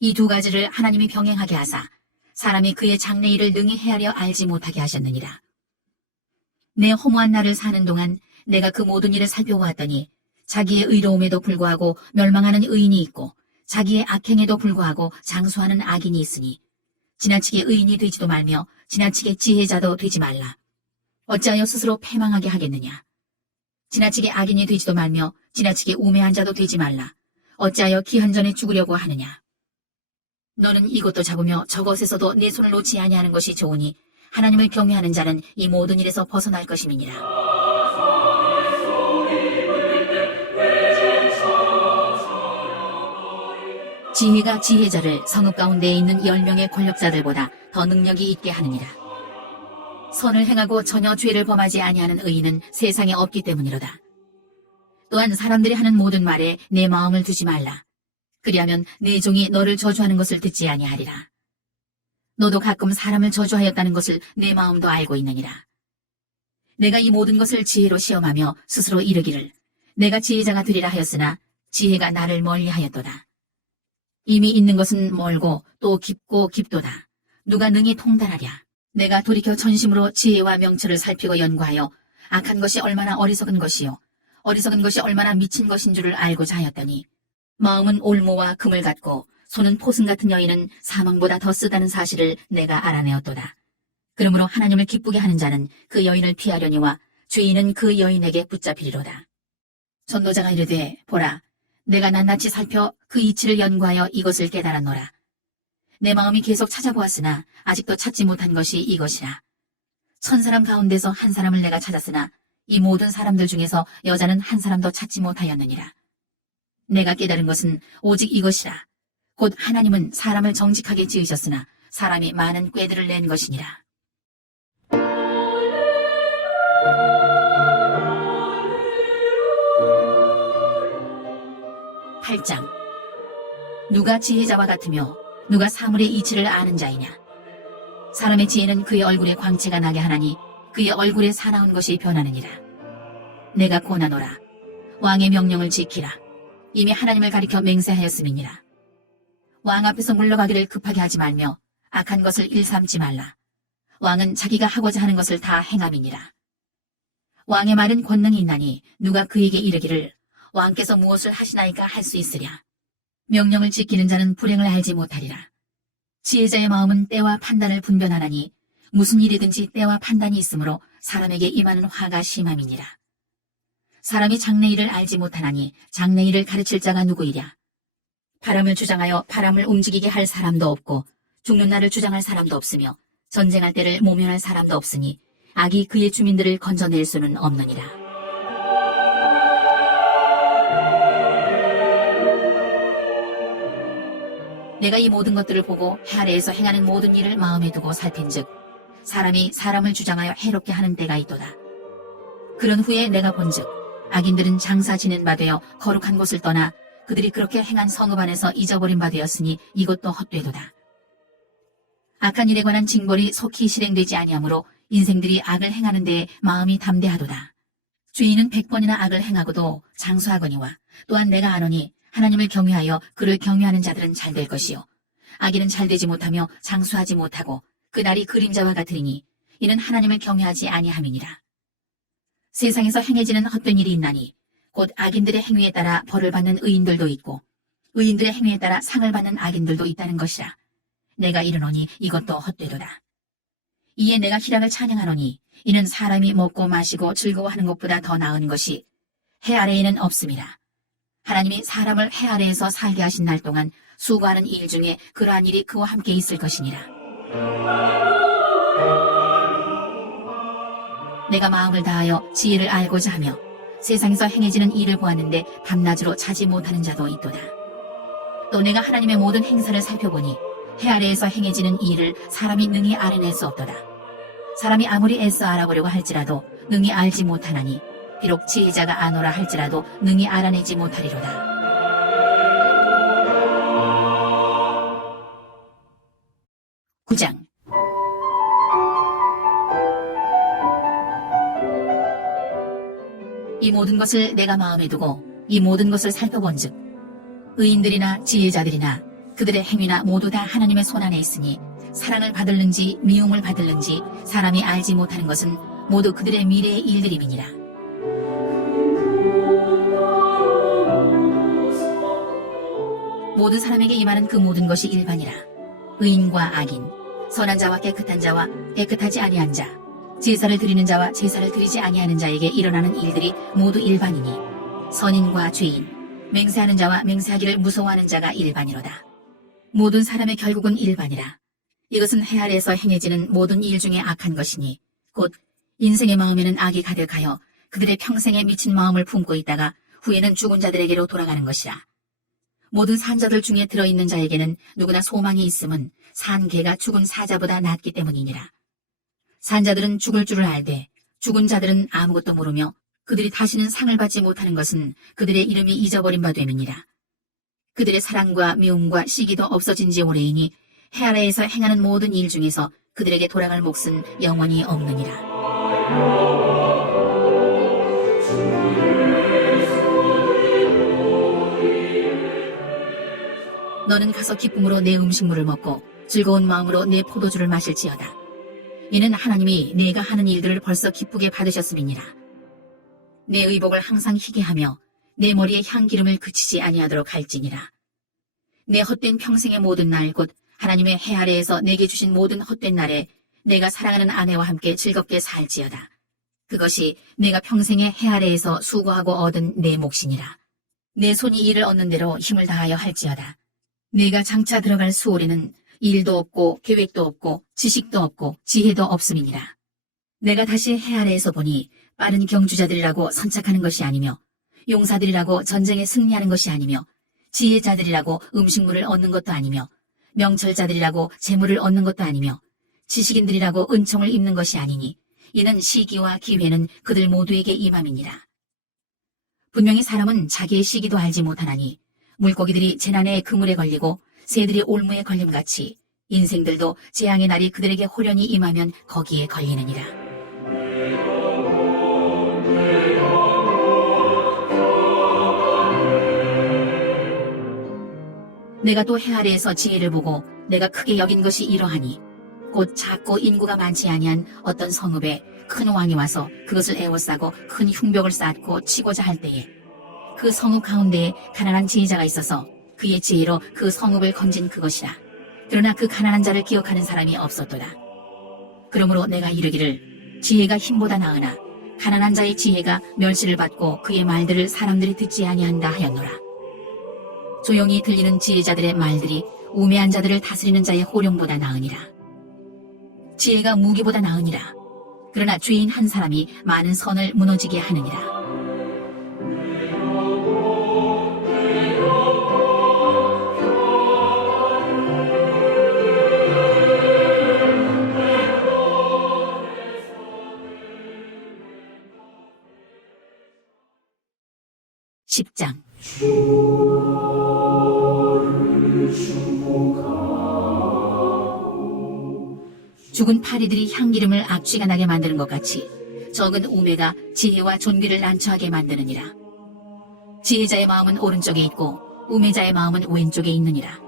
이 두 가지를 하나님이 병행하게 하사 사람이 그의 장래 일을 능히 헤아려 알지 못하게 하셨느니라. 내 허무한 날을 사는 동안 내가 그 모든 일을 살펴보았더니 자기의 의로움에도 불구하고 멸망하는 의인이 있고 자기의 악행에도 불구하고 장수하는 악인이 있으니 지나치게 의인이 되지도 말며 지나치게 지혜자도 되지 말라. 어찌하여 스스로 패망하게 하겠느냐. 지나치게 악인이 되지도 말며 지나치게 우매한 자도 되지 말라. 어찌하여 기한 전에 죽으려고 하느냐. 너는 이것도 잡으며 저것에서도 내 손을 놓지 아니하는 것이 좋으니 하나님을 경외하는 자는 이 모든 일에서 벗어날 것임이니라. 지혜가 지혜자를 성읍 가운데에 있는 10명의 권력자들보다 더 능력이 있게 하느니라. 선을 행하고 전혀 죄를 범하지 아니하는 의인은 세상에 없기 때문이로다. 또한 사람들이 하는 모든 말에 내 마음을 두지 말라. 그리하면 내 종이 너를 저주하는 것을 듣지 아니하리라. 너도 가끔 사람을 저주하였다는 것을 내 마음도 알고 있느니라. 내가 이 모든 것을 지혜로 시험하며 스스로 이르기를 내가 지혜자가 되리라 하였으나 지혜가 나를 멀리하였도다. 이미 있는 것은 멀고 또 깊고 깊도다. 누가 능히 통달하랴. 내가 돌이켜 전심으로 지혜와 명철을 살피고 연구하여 악한 것이 얼마나 어리석은 것이요 어리석은 것이 얼마나 미친 것인 줄을 알고자 하였더니 마음은 올모와 금을 같고 손은 포승 같은 여인은 사망보다 더 쓰다는 사실을 내가 알아내었도다. 그러므로 하나님을 기쁘게 하는 자는 그 여인을 피하려니와 죄인은 그 여인에게 붙잡히리로다. 전도자가 이르되 보라 내가 낱낱이 살펴 그 이치를 연구하여 이것을 깨달았노라. 내 마음이 계속 찾아보았으나 아직도 찾지 못한 것이 이것이라. 1000사람 가운데서 한 사람을 내가 찾았으나 이 모든 사람들 중에서 여자는 한 사람도 찾지 못하였느니라. 내가 깨달은 것은 오직 이것이라. 곧 하나님은 사람을 정직하게 지으셨으나 사람이 많은 꾀들을 낸 것이니라. 팔장 누가 지혜자와 같으며 누가 사물의 이치를 아는 자이냐. 사람의 지혜는 그의 얼굴에 광채가 나게 하나니 그의 얼굴에 사나운 것이 변하느니라. 내가 고나노라. 왕의 명령을 지키라. 이미 하나님을 가리켜 맹세하였음이니라. 왕 앞에서 물러가기를 급하게 하지 말며 악한 것을 일삼지 말라. 왕은 자기가 하고자 하는 것을 다 행함이니라. 왕의 말은 권능이 있나니 누가 그에게 이르기를 왕께서 무엇을 하시나이까 할 수 있으랴. 명령을 지키는 자는 불행을 알지 못하리라. 지혜자의 마음은 때와 판단을 분별하나니 무슨 일이든지 때와 판단이 있으므로 사람에게 임하는 화가 심함이니라. 사람이 장래일을 알지 못하나니 장래일을 가르칠 자가 누구이랴. 바람을 주장하여 바람을 움직이게 할 사람도 없고 죽는 날을 주장할 사람도 없으며 전쟁할 때를 모면할 사람도 없으니 악이 그의 주민들을 건져낼 수는 없느니라. 내가 이 모든 것들을 보고 해 아래에서 행하는 모든 일을 마음에 두고 살핀즉 사람이 사람을 주장하여 해롭게 하는 때가 있도다. 그런 후에 내가 본즉 악인들은 장사 지낸 바 되어 거룩한 곳을 떠나 그들이 그렇게 행한 성읍 안에서 잊어버린 바 되었으니 이것도 헛되도다. 악한 일에 관한 징벌이 속히 실행되지 아니하므로 인생들이 악을 행하는 데에 마음이 담대하도다. 죄인은 100번이나 악을 행하고도 장수하거니와 또한 내가 아노니 하나님을 경외하여 그를 경외하는 자들은 잘 될 것이요 악인은 잘 되지 못하며 장수하지 못하고 그 날이 그림자와 같으리니 이는 하나님을 경외하지 아니함이니라. 세상에서 행해지는 헛된 일이 있나니 곧 악인들의 행위에 따라 벌을 받는 의인들도 있고 의인들의 행위에 따라 상을 받는 악인들도 있다는 것이라. 내가 이르노니 이것도 헛되도다. 이에 내가 희락을 찬양하노니 이는 사람이 먹고 마시고 즐거워하는 것보다 더 나은 것이 해 아래에는 없음이라. 하나님이 사람을 해 아래에서 살게 하신 날 동안 수고하는 일 중에 그러한 일이 그와 함께 있을 것이니라. 내가 마음을 다하여 지혜를 알고자 하며 세상에서 행해지는 일을 보았는데 밤낮으로 자지 못하는 자도 있도다. 또 내가 하나님의 모든 행사를 살펴보니 해 아래에서 행해지는 일을 사람이 능히 알아낼 수 없도다. 사람이 아무리 애써 알아보려고 할지라도 능히 알지 못하나니 비록 지혜자가 아노라 할지라도 능히 알아내지 못하리로다. 구장 이 모든 것을 내가 마음에 두고 이 모든 것을 살펴본즉 의인들이나 지혜자들이나 그들의 행위나 모두 다 하나님의 손안에 있으니 사랑을 받을는지 미움을 받을는지 사람이 알지 못하는 것은 모두 그들의 미래의 일들임이니라. 모든 사람에게 임하는 그 모든 것이 일반이라. 의인과 악인, 선한 자와 깨끗한 자와 깨끗하지 아니한 자, 제사를 드리는 자와 제사를 드리지 아니하는 자에게 일어나는 일들이 모두 일반이니 선인과 죄인, 맹세하는 자와 맹세하기를 무서워하는 자가 일반이로다. 모든 사람의 결국은 일반이라. 이것은 해 아래에서 행해지는 모든 일 중에 악한 것이니 곧 인생의 마음에는 악이 가득하여 그들의 평생에 미친 마음을 품고 있다가 후에는 죽은 자들에게로 돌아가는 것이라. 모든 산자들 중에 들어있는 자에게는 누구나 소망이 있음은 산 개가 죽은 사자보다 낫기 때문이니라. 산자들은 죽을 줄을 알되 죽은 자들은 아무것도 모르며 그들이 다시는 상을 받지 못하는 것은 그들의 이름이 잊어버린 바 됨이니라. 그들의 사랑과 미움과 시기도 없어진 지 오래이니 해 아래에서 행하는 모든 일 중에서 그들에게 돌아갈 몫은 영원히 없느니라. 너는 가서 기쁨으로 내 음식물을 먹고 즐거운 마음으로 내 포도주를 마실지어다. 이는 하나님이 내가 하는 일들을 벌써 기쁘게 받으셨음이니라. 내 의복을 항상 희게 하며 내 머리에 향기름을 그치지 아니하도록 할지니라. 내 헛된 평생의 모든 날 곧 하나님의 해 아래에서 내게 주신 모든 헛된 날에 내가 사랑하는 아내와 함께 즐겁게 살지어다. 그것이 내가 평생의 해 아래에서 수고하고 얻은 내 몫이니라. 내 손이 이를 얻는 대로 힘을 다하여 할지어다. 내가 장차 들어갈 수월에는 일도 없고 계획도 없고 지식도 없고 지혜도 없음이니라. 내가 다시 해 아래에서 보니 빠른 경주자들이라고 선착하는 것이 아니며 용사들이라고 전쟁에 승리하는 것이 아니며 지혜자들이라고 음식물을 얻는 것도 아니며 명철자들이라고 재물을 얻는 것도 아니며 지식인들이라고 은총을 입는 것이 아니니 이는 시기와 기회는 그들 모두에게 임함이니라. 분명히 사람은 자기의 시기도 알지 못하나니 물고기들이 재난의 그물에 걸리고 새들이 올무에 걸림같이 인생들도 재앙의 날이 그들에게 호련히 임하면 거기에 걸리느니라. 내가 또 해 아래에서 지혜를 보고 내가 크게 여긴 것이 이러하니 곧 작고 인구가 많지 아니한 어떤 성읍에 큰 왕이 와서 그것을 에워싸고 큰 흉벽을 쌓고 치고자 할 때에 그 성읍 가운데에 가난한 지혜자가 있어서 그의 지혜로 그 성읍을 건진 그것이라. 그러나 그 가난한 자를 기억하는 사람이 없었도다. 그러므로 내가 이르기를 지혜가 힘보다 나으나 가난한 자의 지혜가 멸시를 받고 그의 말들을 사람들이 듣지 아니한다 하였노라. 조용히 들리는 지혜자들의 말들이 우매한 자들을 다스리는 자의 호령보다 나으니라. 지혜가 무기보다 나으니라. 그러나 죄인 한 사람이 많은 선을 무너지게 하느니라. (10장) 죽은 파리들이 향기름을 악취가 나게 만드는 것 같이 적은 우매가 지혜와 존귀를 난처하게 만드느니라. 지혜자의 마음은 오른쪽에 있고 우매자의 마음은 왼쪽에 있느니라.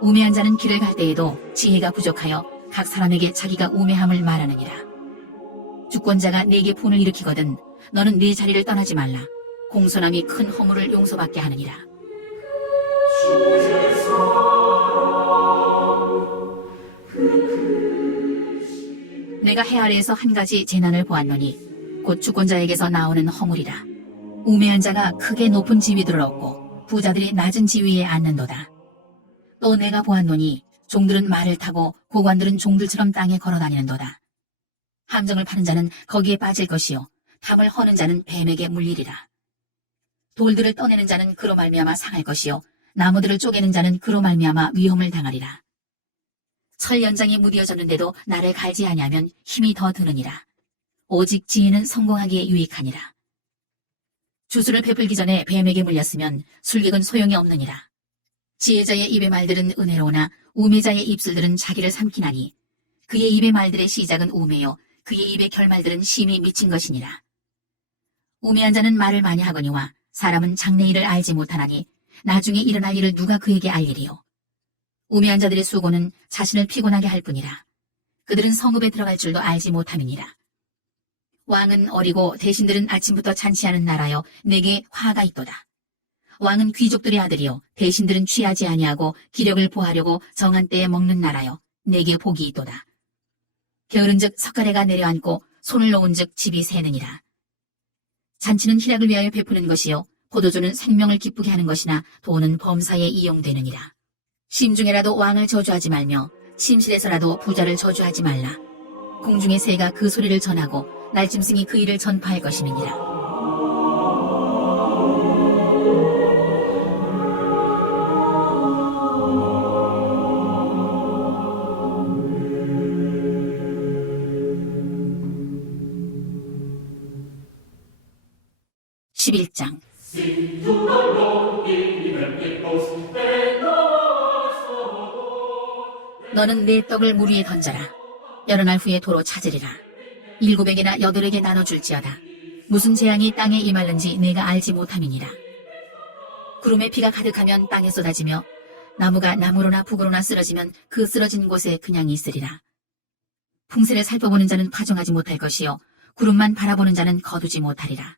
우매한 자는 길을 갈 때에도 지혜가 부족하여 각 사람에게 자기가 우매함을 말하느니라. 주권자가 네게 분을 일으키거든 너는 네 자리를 떠나지 말라. 공손함이 큰 허물을 용서받게 하느니라. 내가 해 아래에서 한 가지 재난을 보았노니 곧 주권자에게서 나오는 허물이라. 우매한 자가 크게 높은 지위들을 얻고 부자들이 낮은 지위에 앉는도다. 또 내가 보았노니 종들은 말을 타고 고관들은 종들처럼 땅에 걸어다니는도다. 함정을 파는 자는 거기에 빠질 것이요 담을 허는 자는 뱀에게 물리리라. 돌들을 떠내는 자는 그로 말미암아 상할 것이요 나무들을 쪼개는 자는 그로 말미암아 위험을 당하리라. 철 연장이 무디어졌는데도 나를 갈지 아니하면 힘이 더 드느니라. 오직 지혜는 성공하기에 유익하니라. 주술을 베풀기 전에 뱀에게 물렸으면 술객은 소용이 없느니라. 지혜자의 입의 말들은 은혜로우나 우매자의 입술들은 자기를 삼키나니 그의 입의 말들의 시작은 우매요 그의 입의 결말들은 심히 미친 것이니라. 우매한 자는 말을 많이 하거니와 사람은 장래일을 알지 못하나니 나중에 일어날 일을 누가 그에게 알리리요. 우매한 자들의 수고는 자신을 피곤하게 할 뿐이라. 그들은 성읍에 들어갈 줄도 알지 못함이니라. 왕은 어리고 대신들은 아침부터 잔치하는 나라여 내게 화가 있도다. 왕은 귀족들의 아들이요 대신들은 취하지 아니하고 기력을 보하려고 정한 때에 먹는 나라여 내게 복이 있도다. 게으른즉 석가래가 내려앉고 손을 놓은즉 집이 새느니라. 잔치는 희락을 위하여 베푸는 것이요 포도주는 생명을 기쁘게 하는 것이나 돈은 범사에 이용되느니라. 심중에라도 왕을 저주하지 말며 침실에서라도 부자를 저주하지 말라. 공중의 새가 그 소리를 전하고 날짐승이 그 일을 전파할 것임이니라. (11장) 너는 내 떡을 물 위에 던져라. 여러 날 후에 도로 찾으리라. 7에게나 8에게 나눠줄지어다. 무슨 재앙이 땅에 임할는지 내가 알지 못함이니라. 구름에 비가 가득하면 땅에 쏟아지며 나무가 나무로나 북으로나 쓰러지면 그 쓰러진 곳에 그냥 있으리라. 풍세를 살펴보는 자는 파종하지 못할 것이요 구름만 바라보는 자는 거두지 못하리라.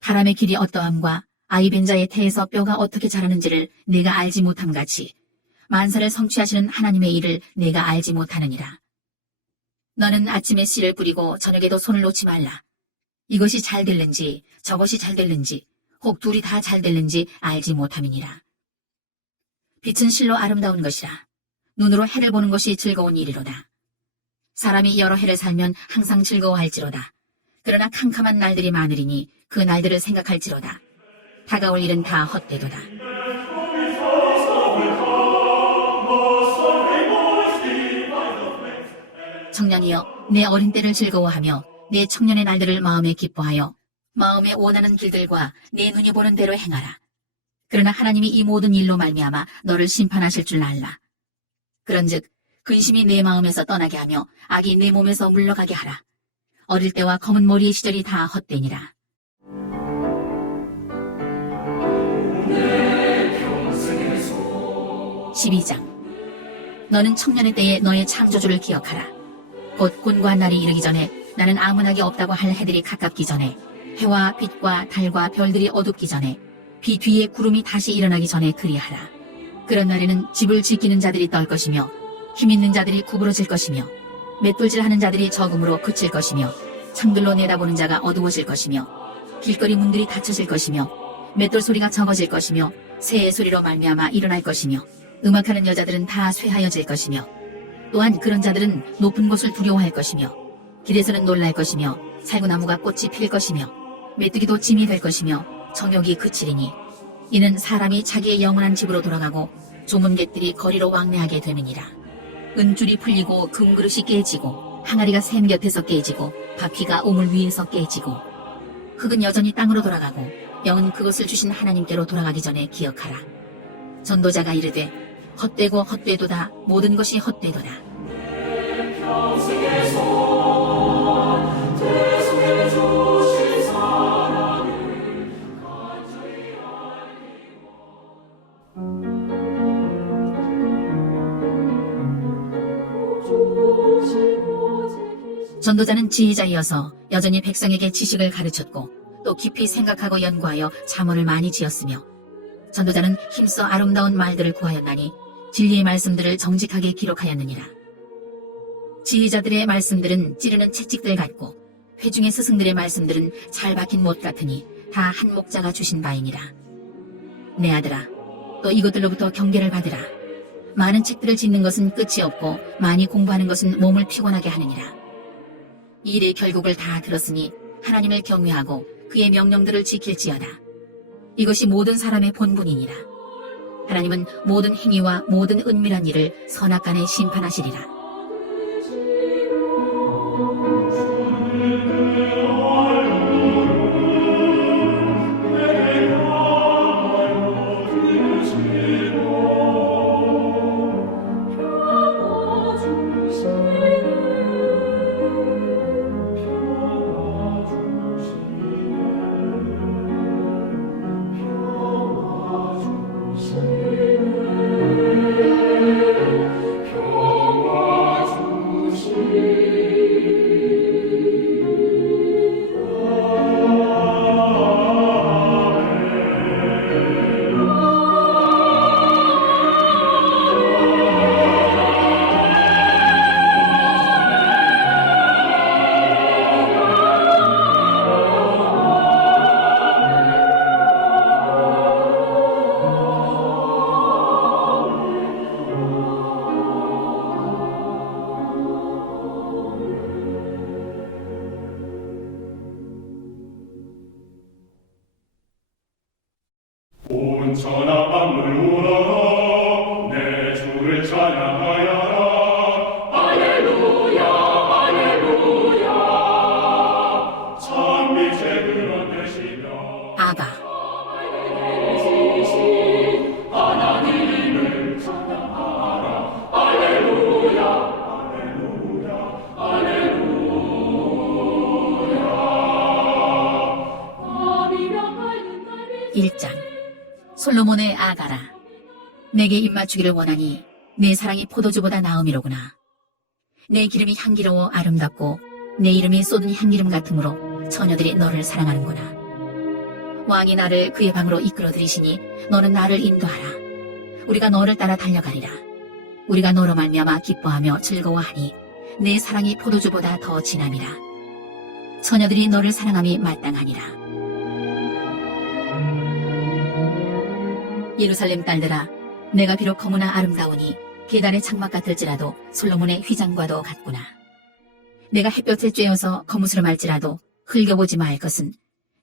바람의 길이 어떠함과 아이벤 자의 태에서 뼈가 어떻게 자라는지를 내가 알지 못함같이 만사를 성취하시는 하나님의 일을 내가 알지 못하느니라. 너는 아침에 씨를 뿌리고 저녁에도 손을 놓지 말라. 이것이 잘 될는지 저것이 잘 될는지 혹 둘이 다 잘 될는지 알지 못함이니라. 빛은 실로 아름다운 것이라. 눈으로 해를 보는 것이 즐거운 일이로다. 사람이 여러 해를 살면 항상 즐거워할지로다. 그러나 캄캄한 날들이 많으리니 그 날들을 생각할지로다. 다가올 일은 다 헛되도다. 청년이여, 내 어린 때를 즐거워하며 내 청년의 날들을 마음에 기뻐하여 마음에 원하는 길들과 내 눈이 보는 대로 행하라. 그러나 하나님이 이 모든 일로 말미암아 너를 심판하실 줄 알라. 그런즉 근심이 내 마음에서 떠나게 하며 악이 내 몸에서 물러가게 하라. 어릴 때와 검은 머리의 시절이 다 헛되니라. 평생의 소 12장. 너는 청년의 때에 너의 창조주를 기억하라. 곧 곤고한 날이 이르기 전에, 나는 아무나게 없다고 할 해들이 가깝기 전에, 해와 빛과 달과 별들이 어둡기 전에, 비 뒤에 구름이 다시 일어나기 전에 그리하라. 그런 날에는 집을 지키는 자들이 떨 것이며 힘있는 자들이 구부러질 것이며 맷돌질하는 자들이 적음으로 그칠 것이며 창들로 내다보는 자가 어두워질 것이며 길거리 문들이 닫혀질 것이며 맷돌 소리가 적어질 것이며 새의 소리로 말미암아 일어날 것이며 음악하는 여자들은 다 쇠하여질 것이며 또한 그런 자들은 높은 곳을 두려워할 것이며 길에서는 놀랄 것이며 살구나무가 꽃이 필 것이며 메뚜기도 짐이 될 것이며 정욕이 그치리니 이는 사람이 자기의 영원한 집으로 돌아가고 조문객들이 거리로 왕래하게 되느니라. 은줄이 풀리고 금그릇이 깨지고 항아리가 샘 곁에서 깨지고 바퀴가 우물 위에서 깨지고 흙은 여전히 땅으로 돌아가고 영은 그것을 주신 하나님께로 돌아가기 전에 기억하라. 전도자가 이르되 헛되고 헛되도다. 모든 것이 헛되도다. 평생의 소 대속에 주신 사랑을 간절히 전도자는 지혜자이어서 여전히 백성에게 지식을 가르쳤고 또 깊이 생각하고 연구하여 잠언을 많이 지었으며 전도자는 힘써 아름다운 말들을 구하였나니 진리의 말씀들을 정직하게 기록하였느니라. 지혜자들의 말씀들은 찌르는 채찍들 같고 회중의 스승들의 말씀들은 잘 박힌 못 같으니 다 한 목자가 주신 바이니라. 내 아들아, 또 이것들로부터 경계를 받으라. 많은 책들을 짓는 것은 끝이 없고 많이 공부하는 것은 몸을 피곤하게 하느니라. 이 일의 결국을 다 들었으니 하나님을 경외하고 그의 명령들을 지킬지어다. 이것이 모든 사람의 본분이니라. 하나님은 모든 행위와 모든 은밀한 일을 선악간에 심판하시리라. 온 천하 만물 우러러 내 주를 찬양하여라. 할렐루야 할렐루야. 참 빛의 근원 되시며 아가. 하나님을 찬양하라. 할렐루야 할렐루야 할렐루야. 1장. 솔로몬의 아가라. 내게 입맞추기를 원하니 내 사랑이 포도주보다 나음이로구나. 내 기름이 향기로워 아름답고 내 이름이 쏟은 향기름 같으므로 처녀들이 너를 사랑하는구나. 왕이 나를 그의 방으로 이끌어 들이시니 너는 나를 인도하라. 우리가 너를 따라 달려가리라. 우리가 너로 말미암아 기뻐하며 즐거워하니 내 사랑이 포도주보다 더 진함이라. 처녀들이 너를 사랑함이 마땅하니라. 예루살렘 딸들아, 내가 비록 거무나 아름다우니 계단의 장막 같을지라도 솔로몬의 휘장과도 같구나. 내가 햇볕에 쬐어서 거무스름할지라도 흘겨보지 말 것은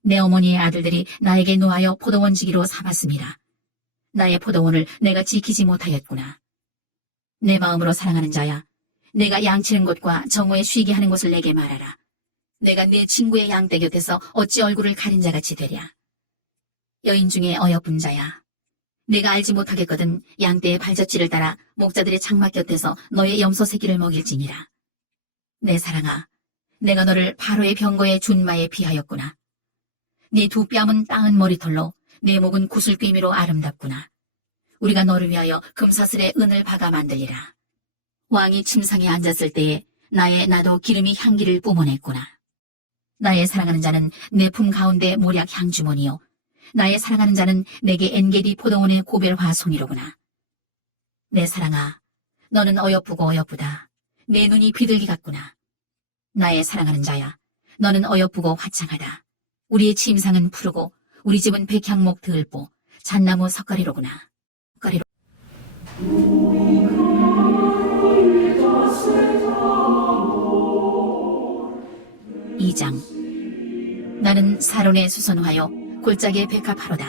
내 어머니의 아들들이 나에게 노하여 포도원 지기로 삼았습니다. 나의 포도원을 내가 지키지 못하였구나. 내 마음으로 사랑하는 자야, 내가 양치는 곳과 정오에 쉬게 하는 곳을 내게 말하라. 내가 내 친구의 양떼 곁에서 어찌 얼굴을 가린 자같이 되랴. 여인 중에 어여쁜 자야, 내가 알지 못하겠거든 양떼의 발자취를 따라 목자들의 장막 곁에서 너의 염소 새끼를 먹일지니라. 내 사랑아, 내가 너를 바로의 병거의 준마에 비하였구나. 네 두 뺨은 땅은 머리털로 내 목은 구슬꿰미로 아름답구나. 우리가 너를 위하여 금사슬에 은을 박아 만들리라. 왕이 침상에 앉았을 때에 나의 나도 기름이 향기를 뿜어냈구나. 나의 사랑하는 자는 내 품 가운데 모략 향주머니요, 나의 사랑하는 자는 내게 엔게디 포도원의 고별화 송이로구나. 내 사랑아, 너는 어여쁘고 어여쁘다. 내 눈이 비둘기 같구나. 나의 사랑하는 자야, 너는 어여쁘고 화창하다. 우리의 침상은 푸르고 우리 집은 백향목 들보, 잣나무 석가리로구나. 석가리로. 2장. 나는 사론에 수선화여 골짜기에 백합화로다.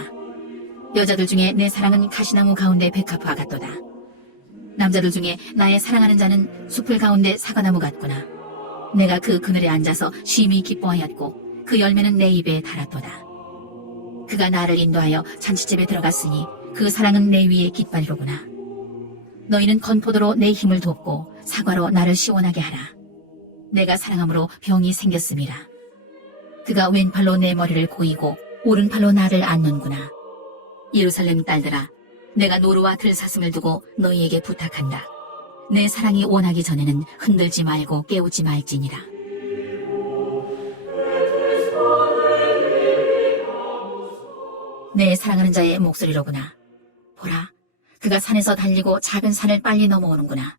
여자들 중에 내 사랑은 가시나무 가운데 백합화 같도다. 남자들 중에 나의 사랑하는 자는 숲을 가운데 사과나무 같구나. 내가 그 그늘에 앉아서 심히 기뻐하였고 그 열매는 내 입에 달았도다. 그가 나를 인도하여 잔치집에 들어갔으니 그 사랑은 내 위에 깃발이로구나. 너희는 건포도로 내 힘을 돕고 사과로 나를 시원하게 하라. 내가 사랑함으로 병이 생겼음이라. 그가 왼팔로 내 머리를 고이고 오른팔로 나를 안는구나. 예루살렘 딸들아, 내가 노루와 들사슴을 두고 너희에게 부탁한다. 내 사랑이 원하기 전에는 흔들지 말고 깨우지 말지니라. 내 사랑하는 자의 목소리로구나. 보라, 그가 산에서 달리고 작은 산을 빨리 넘어오는구나.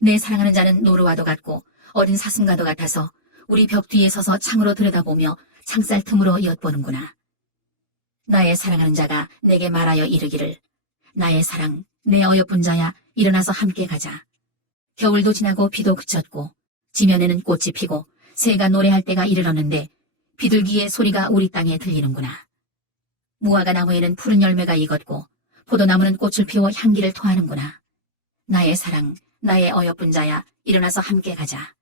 내 사랑하는 자는 노루와도 같고 어린 사슴과도 같아서 우리 벽 뒤에 서서 창으로 들여다보며 창살 틈으로 엿보는구나. 나의 사랑하는 자가 내게 말하여 이르기를, 나의 사랑, 내 어여쁜 자야, 일어나서 함께 가자. 겨울도 지나고 비도 그쳤고 지면에는 꽃이 피고 새가 노래할 때가 이르렀는데 비둘기의 소리가 우리 땅에 들리는구나. 무화과 나무에는 푸른 열매가 익었고 포도나무는 꽃을 피워 향기를 토하는구나. 나의 사랑, 나의 어여쁜 자야, 일어나서 함께 가자.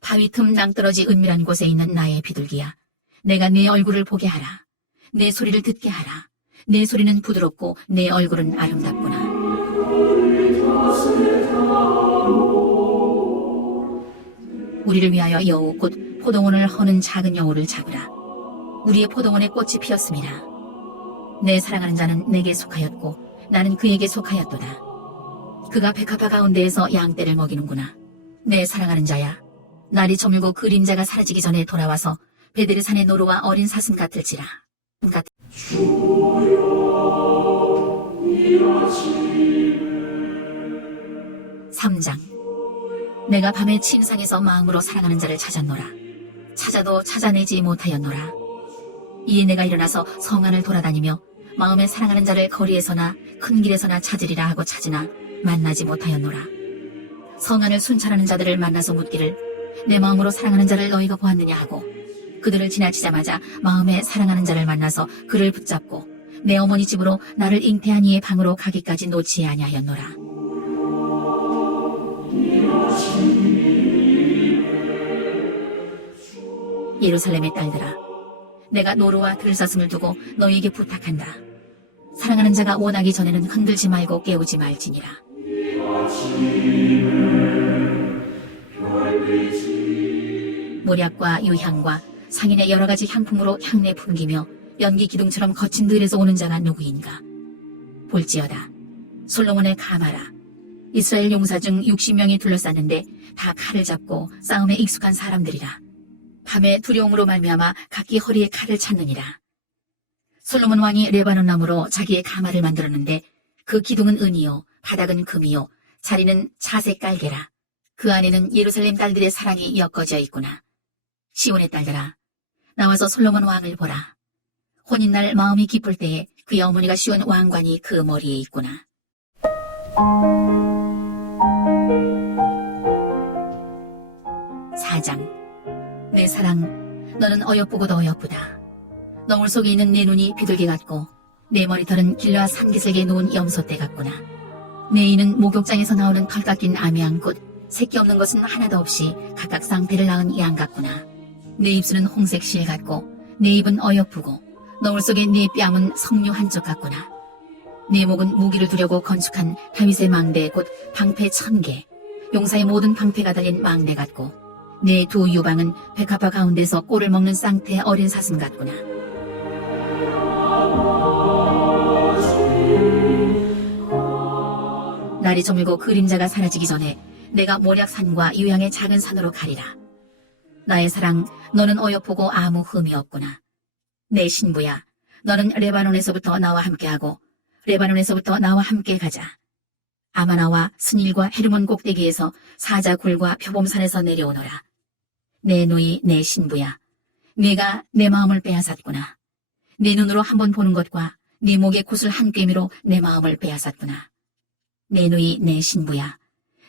바위 틈 낭떠러지 은밀한 곳에 있는 나의 비둘기야, 내가 네 얼굴을 보게 하라. 내 소리를 듣게 하라. 내 소리는 부드럽고 내 얼굴은 아름답구나. 우리를 위하여 여우 곧 포도원을 허는 작은 여우를 잡으라. 우리의 포도원에 꽃이 피었습니다. 내 사랑하는 자는 내게 속하였고 나는 그에게 속하였도다. 그가 백합화 가운데에서 양떼를 먹이는구나. 내 사랑하는 자야, 날이 저물고 그림자가 사라지기 전에 돌아와서 베데르산의 노루와 어린 사슴 같을지라. 3장. 내가 밤에 침상에서 마음으로 사랑하는 자를 찾았노라. 찾아도 찾아내지 못하였노라. 이에 내가 일어나서 성안을 돌아다니며 마음에 사랑하는 자를 거리에서나 큰 길에서나 찾으리라 하고 찾으나 만나지 못하였노라. 성안을 순찰하는 자들을 만나서 묻기를, 내 마음으로 사랑하는 자를 너희가 보았느냐 하고 그들을 지나치자마자 마음에 사랑하는 자를 만나서 그를 붙잡고 내 어머니 집으로 나를 잉태한 이의 방으로 가기까지 놓지 아니하였노라. 예루살렘의 딸들아, 내가 노루와 들사슴을 두고 너희에게 부탁한다. 사랑하는 자가 원하기 전에는 흔들지 말고 깨우지 말지니라. 모략과 유향과 상인의 여러 가지 향품으로 향내 풍기며 연기 기둥처럼 거친 들에서 오는 자가 누구인가? 볼지어다, 솔로몬의 가마라. 이스라엘 용사 중 60명이 둘러쌌는데 다 칼을 잡고 싸움에 익숙한 사람들이라. 밤에 두려움으로 말미암아 각기 허리에 칼을 찾느니라. 솔로몬 왕이 레바논 나무로 자기의 가마를 만들었는데 그 기둥은 은이요, 바닥은 금이요, 자리는 차색 깔개라. 그 안에는 예루살렘 딸들의 사랑이 엮어져 있구나. 시온의 딸들아, 나와서 솔로몬 왕을 보라. 혼인날 마음이 기쁠 때에 그의 어머니가 씌운 왕관이 그 머리에 있구나. 4장. 내 사랑, 너는 어여쁘고도 어여쁘다. 너울 속에 있는 내 눈이 비둘기 같고 내 머리털은 길러와 산기슭에 놓은 염소떼 같구나. 내 이는 목욕장에서 나오는 털 깎인 아미양꽃, 새끼 없는 것은 하나도 없이 각각 쌍태를 낳은 양 같구나. 내 입술은 홍색 실 같고 내 입은 어여쁘고 너울 속에 네 뺨은 석류 한쪽 같구나. 내 목은 무기를 두려고 건축한 다윗의 망대 곧 방패 1000개, 용사의 모든 방패가 달린 망대 같고 내 두 유방은 백합화 가운데서 꼴을 먹는 쌍태 어린 사슴 같구나. 날이 저물고 그림자가 사라지기 전에 내가 모략산과 유양의 작은 산으로 가리라. 나의 사랑, 너는 어여쁘고 아무 흠이 없구나. 내 신부야, 너는 레바논에서부터 나와 함께하고 레바논에서부터 나와 함께 가자. 아마나와 스닐과 헤르몬 꼭대기에서 사자굴과 표범산에서 내려오너라. 내 누이, 내 신부야, 네가 내 마음을 빼앗았구나. 내 눈으로 한번 보는 것과 네 목의 구슬 한 꿰미로 내 마음을 빼앗았구나. 내 누이, 내 신부야,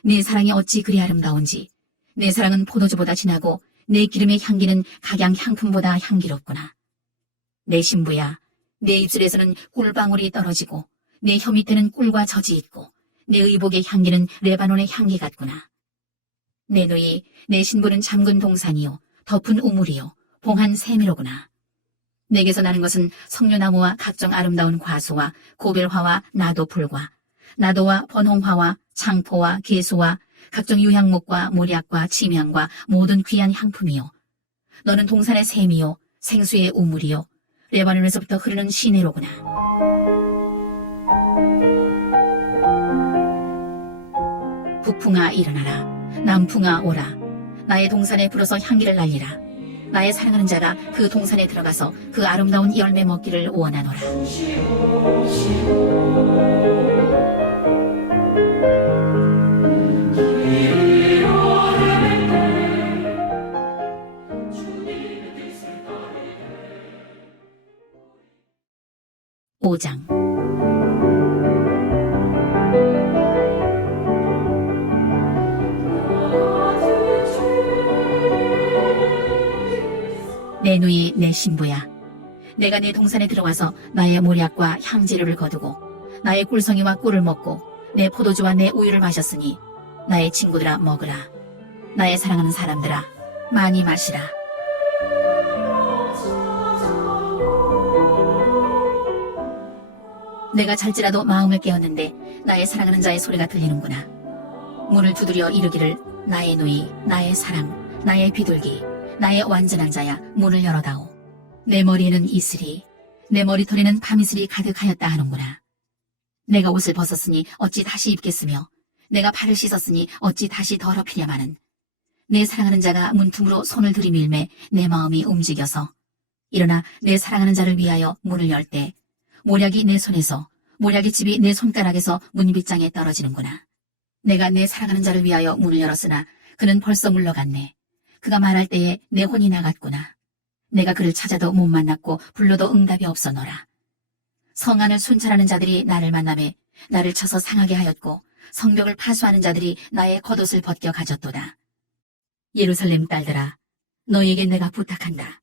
내 사랑이 어찌 그리 아름다운지. 내 사랑은 포도주보다 진하고 내 기름의 향기는 각양 향품보다 향기롭구나. 내 신부야, 내 입술에서는 꿀방울이 떨어지고 내 혀 밑에는 꿀과 젖이 있고 내 의복의 향기는 레바논의 향기 같구나. 내 누이, 내 신부는 잠근 동산이요 덮은 우물이요 봉한 새미로구나. 내게서 나는 것은 석류나무와 각종 아름다운 과수와 고별화와 나도풀과 나도와 번홍화와 창포와 개수와 각종 유향목과 모략과 침향과 모든 귀한 향품이요. 너는 동산의 샘이요 생수의 우물이요 레바논에서부터 흐르는 시내로구나. 북풍아 일어나라. 남풍아 오라. 나의 동산에 불어서 향기를 날리라. 나의 사랑하는 자가 그 동산에 들어가서 그 아름다운 열매 먹기를 원하노라. 오장 내 누이, 내 신부야, 내가 내 동산에 들어와서 나의 모략과 향재료를 거두고 나의 꿀성이와 꿀을 먹고 내 포도주와 내 우유를 마셨으니 나의 친구들아 먹으라. 나의 사랑하는 사람들아 많이 마시라. 내가 잘지라도 마음을 깨었는데 나의 사랑하는 자의 소리가 들리는구나. 문을 두드려 이르기를 나의 누이, 나의 사랑, 나의 비둘기, 나의 완전한 자야, 문을 열어다오. 내 머리에는 이슬이, 내 머리털에는 밤이슬이 가득하였다 하는구나. 내가 옷을 벗었으니 어찌 다시 입겠으며 내가 발을 씻었으니 어찌 다시 더럽히랴마는. 내 사랑하는 자가 문틈으로 손을 들이밀매 내 마음이 움직여서 일어나 내 사랑하는 자를 위하여 문을 열 때 모략이 내 손에서 모략의 집이 내 손가락에서 문빗장에 떨어지는구나. 내가 내 사랑하는 자를 위하여 문을 열었으나 그는 벌써 물러갔네. 그가 말할 때에 내 혼이 나갔구나. 내가 그를 찾아도 못 만났고 불러도 응답이 없어노라. 성 안을 순찰하는 자들이 나를 만나매 나를 쳐서 상하게 하였고 성벽을 파수하는 자들이 나의 겉옷을 벗겨 가졌도다. 예루살렘 딸들아, 너희에게 내가 부탁한다.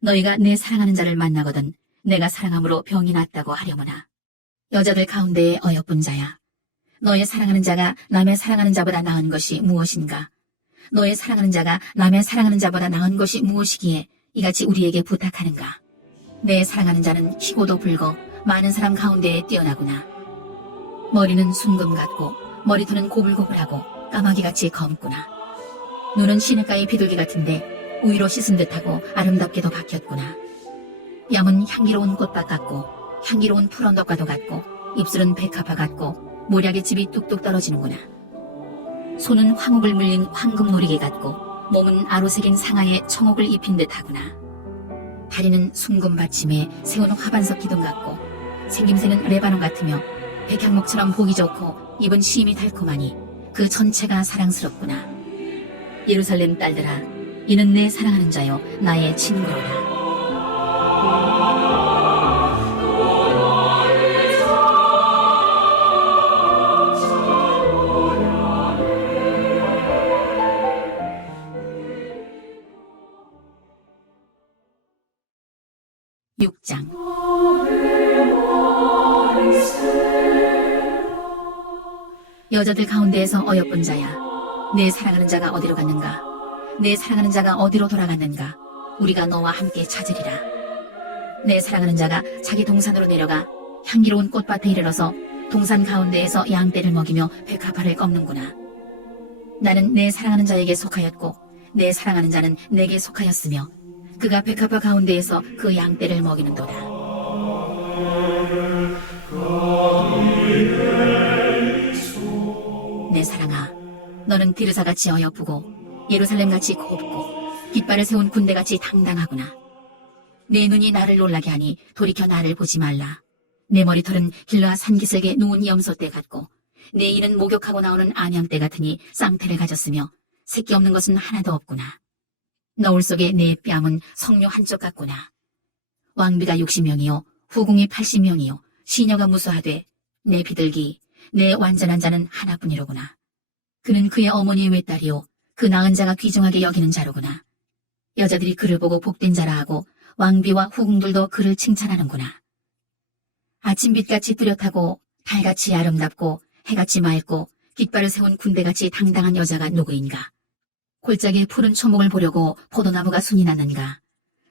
너희가 내 사랑하는 자를 만나거든 내가 사랑함으로 병이 낫다고 하려무나. 여자들 가운데에 어여쁜 자야, 너의 사랑하는 자가 남의 사랑하는 자보다 나은 것이 무엇인가? 너의 사랑하는 자가 남의 사랑하는 자보다 나은 것이 무엇이기에 이같이 우리에게 부탁하는가? 내 사랑하는 자는 희고도 붉어 많은 사람 가운데에 뛰어나구나. 머리는 순금 같고 머리털은 고불고불하고 까마귀같이 검구나. 눈은 시냇가의 비둘기 같은데 우유로 씻은 듯하고 아름답게도 박혔구나. 뺨은 향기로운 꽃밭 같고 향기로운 푸른덕과도 같고 입술은 백합화 같고 모략의 집이 뚝뚝 떨어지는구나. 손은 황옥을 물린 황금 놀이개 같고 몸은 아로색인 상아에 청옥을 입힌 듯하구나. 다리는 순금 받침에 세운 화반석 기둥 같고 생김새는 레바논 같으며 백향목처럼 보기 좋고 입은 심이 달콤하니 그 전체가 사랑스럽구나. 예루살렘 딸들아, 이는 내 사랑하는 자요 나의 친구로다. 여자들 가운데에서 어여쁜 자야, 내 사랑하는 자가 어디로 갔는가? 내 사랑하는 자가 어디로 돌아갔는가? 우리가 너와 함께 찾으리라. 내 사랑하는 자가 자기 동산으로 내려가 향기로운 꽃밭에 이르러서 동산 가운데에서 양떼를 먹이며 백합화를 꺾는구나. 나는 내 사랑하는 자에게 속하였고 내 사랑하는 자는 내게 속하였으며 그가 백합화 가운데에서 그 양떼를 먹이는도다. 내 사랑아, 너는 디르사같이 어여쁘고 예루살렘같이 곱고 깃발을 세운 군대같이 당당하구나. 내 눈이 나를 놀라게 하니 돌이켜 나를 보지 말라. 내 머리털은 길라 산기슭에 누운 염소떼 같고 내 이는 목욕하고 나오는 안양떼 같으니 쌍태를 가졌으며 새끼 없는 것은 하나도 없구나. 너울 속에 내 뺨은 성묘 한쪽 같구나. 왕비가 60명이요 후궁이 80명이요 시녀가 무수하되 내 비둘기 내 완전한 자는 하나뿐이로구나. 그는 그의 어머니의 외딸이요 그 낳은 자가 귀중하게 여기는 자로구나. 여자들이 그를 보고 복된 자라 하고 왕비와 후궁들도 그를 칭찬하는구나. 아침빛같이 뚜렷하고 달같이 아름답고 해같이 맑고 깃발을 세운 군대같이 당당한 여자가 누구인가? 골짜기에 푸른 초목을 보려고 포도나무가 순이 났는가?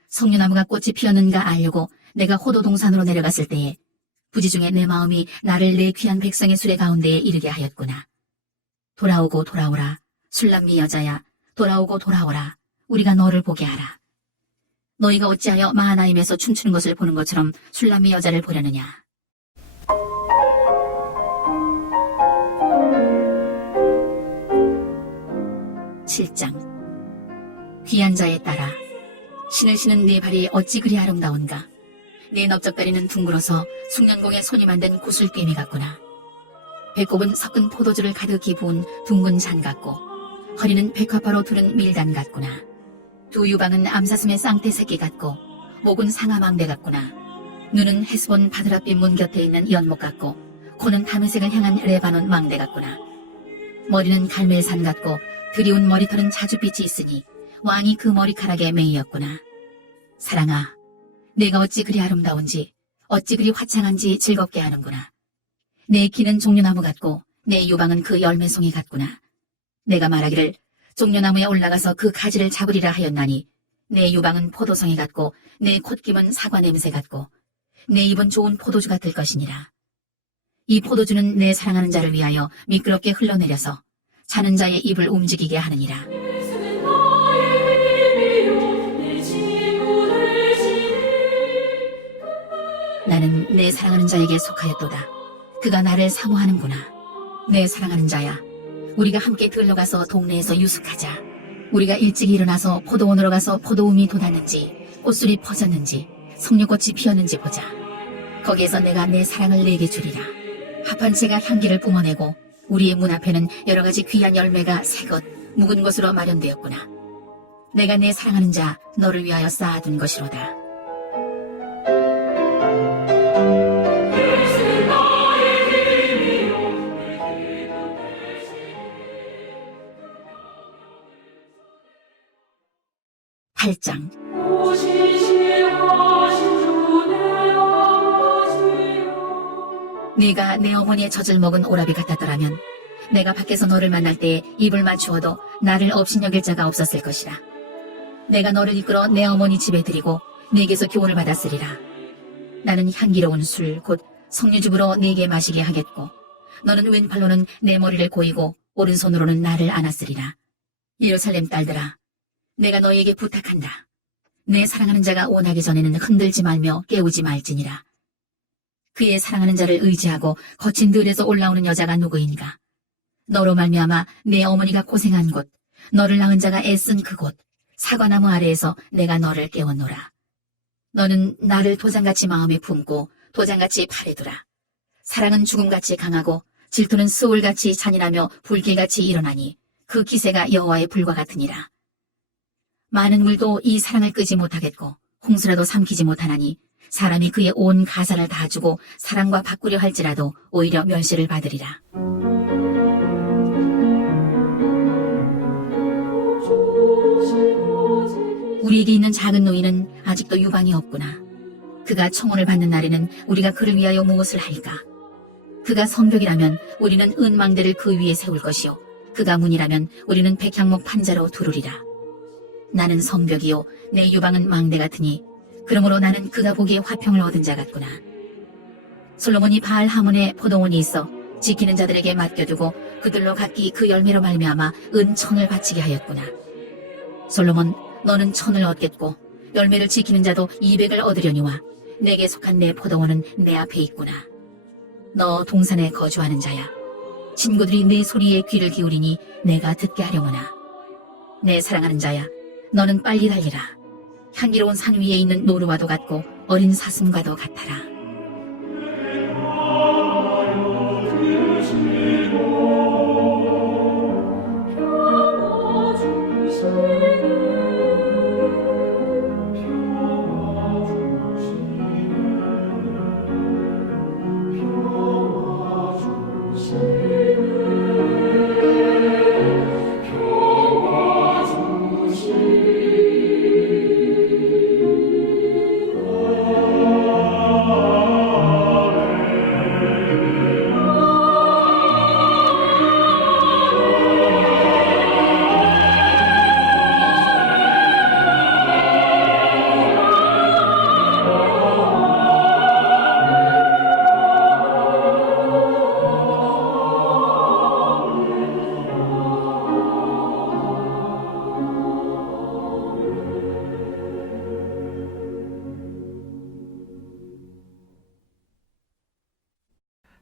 석류나무가 꽃이 피었는가 알려고 내가 호도 동산으로 내려갔을 때에 부지 중에 내 마음이 나를 내 귀한 백성의 수레 가운데에 이르게 하였구나. 돌아오고 돌아오라. 술람미 여자야. 돌아오고 돌아오라. 우리가 너를 보게 하라. 너희가 어찌하여 마하나임에서 춤추는 것을 보는 것처럼 술람미 여자를 보려느냐. (7장) 귀한 자에 따라 신을 신은 네 발이 어찌 그리 아름다운가. 네 넓적다리는 둥글어서 숭년공에 손이 만든 구슬꿰미 같구나. 배꼽은 섞은 포도주를 가득히 부은 둥근 잔 같고 허리는 백화파로 두른 밀단 같구나. 두 유방은 암사슴의 쌍태 새끼 같고 목은 상아망대 같구나. 눈은 헤스본 바드랏빛 문 곁에 있는 연못 같고 코는 다메섹을 향한 레바논 망대 같구나. 머리는 갈멜산 같고 드리운 머리털은 자줏빛이 있으니 왕이 그 머리카락에 매이었구나. 사랑아, 내가 어찌 그리 아름다운지 어찌 그리 화창한지 즐겁게 하는구나. 내 키는 종려나무 같고 내 유방은 그 열매송이 같구나. 내가 말하기를 종려나무에 올라가서 그 가지를 잡으리라 하였나니 내 유방은 포도송이 같고 내 콧김은 사과 냄새 같고 내 입은 좋은 포도주 같을 것이니라. 이 포도주는 내 사랑하는 자를 위하여 미끄럽게 흘러내려서 자는 자의 입을 움직이게 하느니라. 예수는 나의 힘이요 내 친구를 지니 나는 내 사랑하는 자에게 속하였도다. 그가 나를 사모하는구나. 내 사랑하는 자야, 우리가 함께 들러가서 동네에서 유숙하자. 우리가 일찍 일어나서 포도원으로 가서 포도움이 돋았는지 꽃술이 퍼졌는지 석류꽃이 피었는지 보자. 거기에서 내가 내 사랑을 내게 주리라. 합한 채가 향기를 뿜어내고 우리의 문 앞에는 여러 가지 귀한 열매가 새것 묵은 곳으로 마련되었구나. 내가 내 사랑하는 자 너를 위하여 쌓아둔 것이로다. 예수는 나의 힘이요 내 기도 대신 8장 오시시하신 주 내 아버지여 네가 내 어머니의 젖을 먹은 오라비 같았더라면 내가 밖에서 너를 만날 때 입을 맞추어도 나를 업신여길 자가 없었을 것이라. 내가 너를 이끌어 내 어머니 집에 들이고 네게서 교훈을 받았으리라. 나는 향기로운 술 곧 석류즙으로 네게 마시게 하겠고 너는 왼팔로는 내 머리를 고이고 오른손으로는 나를 안았으리라. 예루살렘 딸들아, 내가 너희에게 부탁한다. 내 사랑하는 자가 원하기 전에는 흔들지 말며 깨우지 말지니라. 그의 사랑하는 자를 의지하고 거친 들에서 올라오는 여자가 누구인가? 너로 말미암아 내 어머니가 고생한 곳, 너를 낳은 자가 애쓴 그곳, 사과나무 아래에서 내가 너를 깨웠노라. 너는 나를 도장같이 마음에 품고 도장같이 팔에 두라. 사랑은 죽음같이 강하고 질투는 스올같이 잔인하며 불길같이 일어나니 그 기세가 여호와의 불과 같으니라. 많은 물도 이 사랑을 끄지 못하겠고 홍수라도 삼키지 못하나니 사람이 그의 온 가사를 다 주고 사랑과 바꾸려 할지라도 오히려 멸시를 받으리라. 우리에게 있는 작은 노인은 아직도 유방이 없구나. 그가 청혼을 받는 날에는 우리가 그를 위하여 무엇을 할까? 그가 성벽이라면 우리는 은망대를 그 위에 세울 것이요 그가 문이라면 우리는 백향목 판자로 두르리라. 나는 성벽이요 내 유방은 망대 같으니 그러므로 나는 그가 보기에 화평을 얻은 자 같구나. 솔로몬이 바알 하몬에 포도원이 있어 지키는 자들에게 맡겨두고 그들로 각기 그 열매로 말미암아 은천을 바치게 하였구나. 솔로몬, 너는 천을 얻겠고 열매를 지키는 자도 200을 얻으려니와 내게 속한 내 포도원은 내 앞에 있구나. 너 동산에 거주하는 자야. 친구들이 내 소리에 귀를 기울이니 내가 듣게 하려구나. 내 사랑하는 자야, 너는 빨리 달리라. 향기로운 산 위에 있는 노루와도 같고 어린 사슴과도 같아라.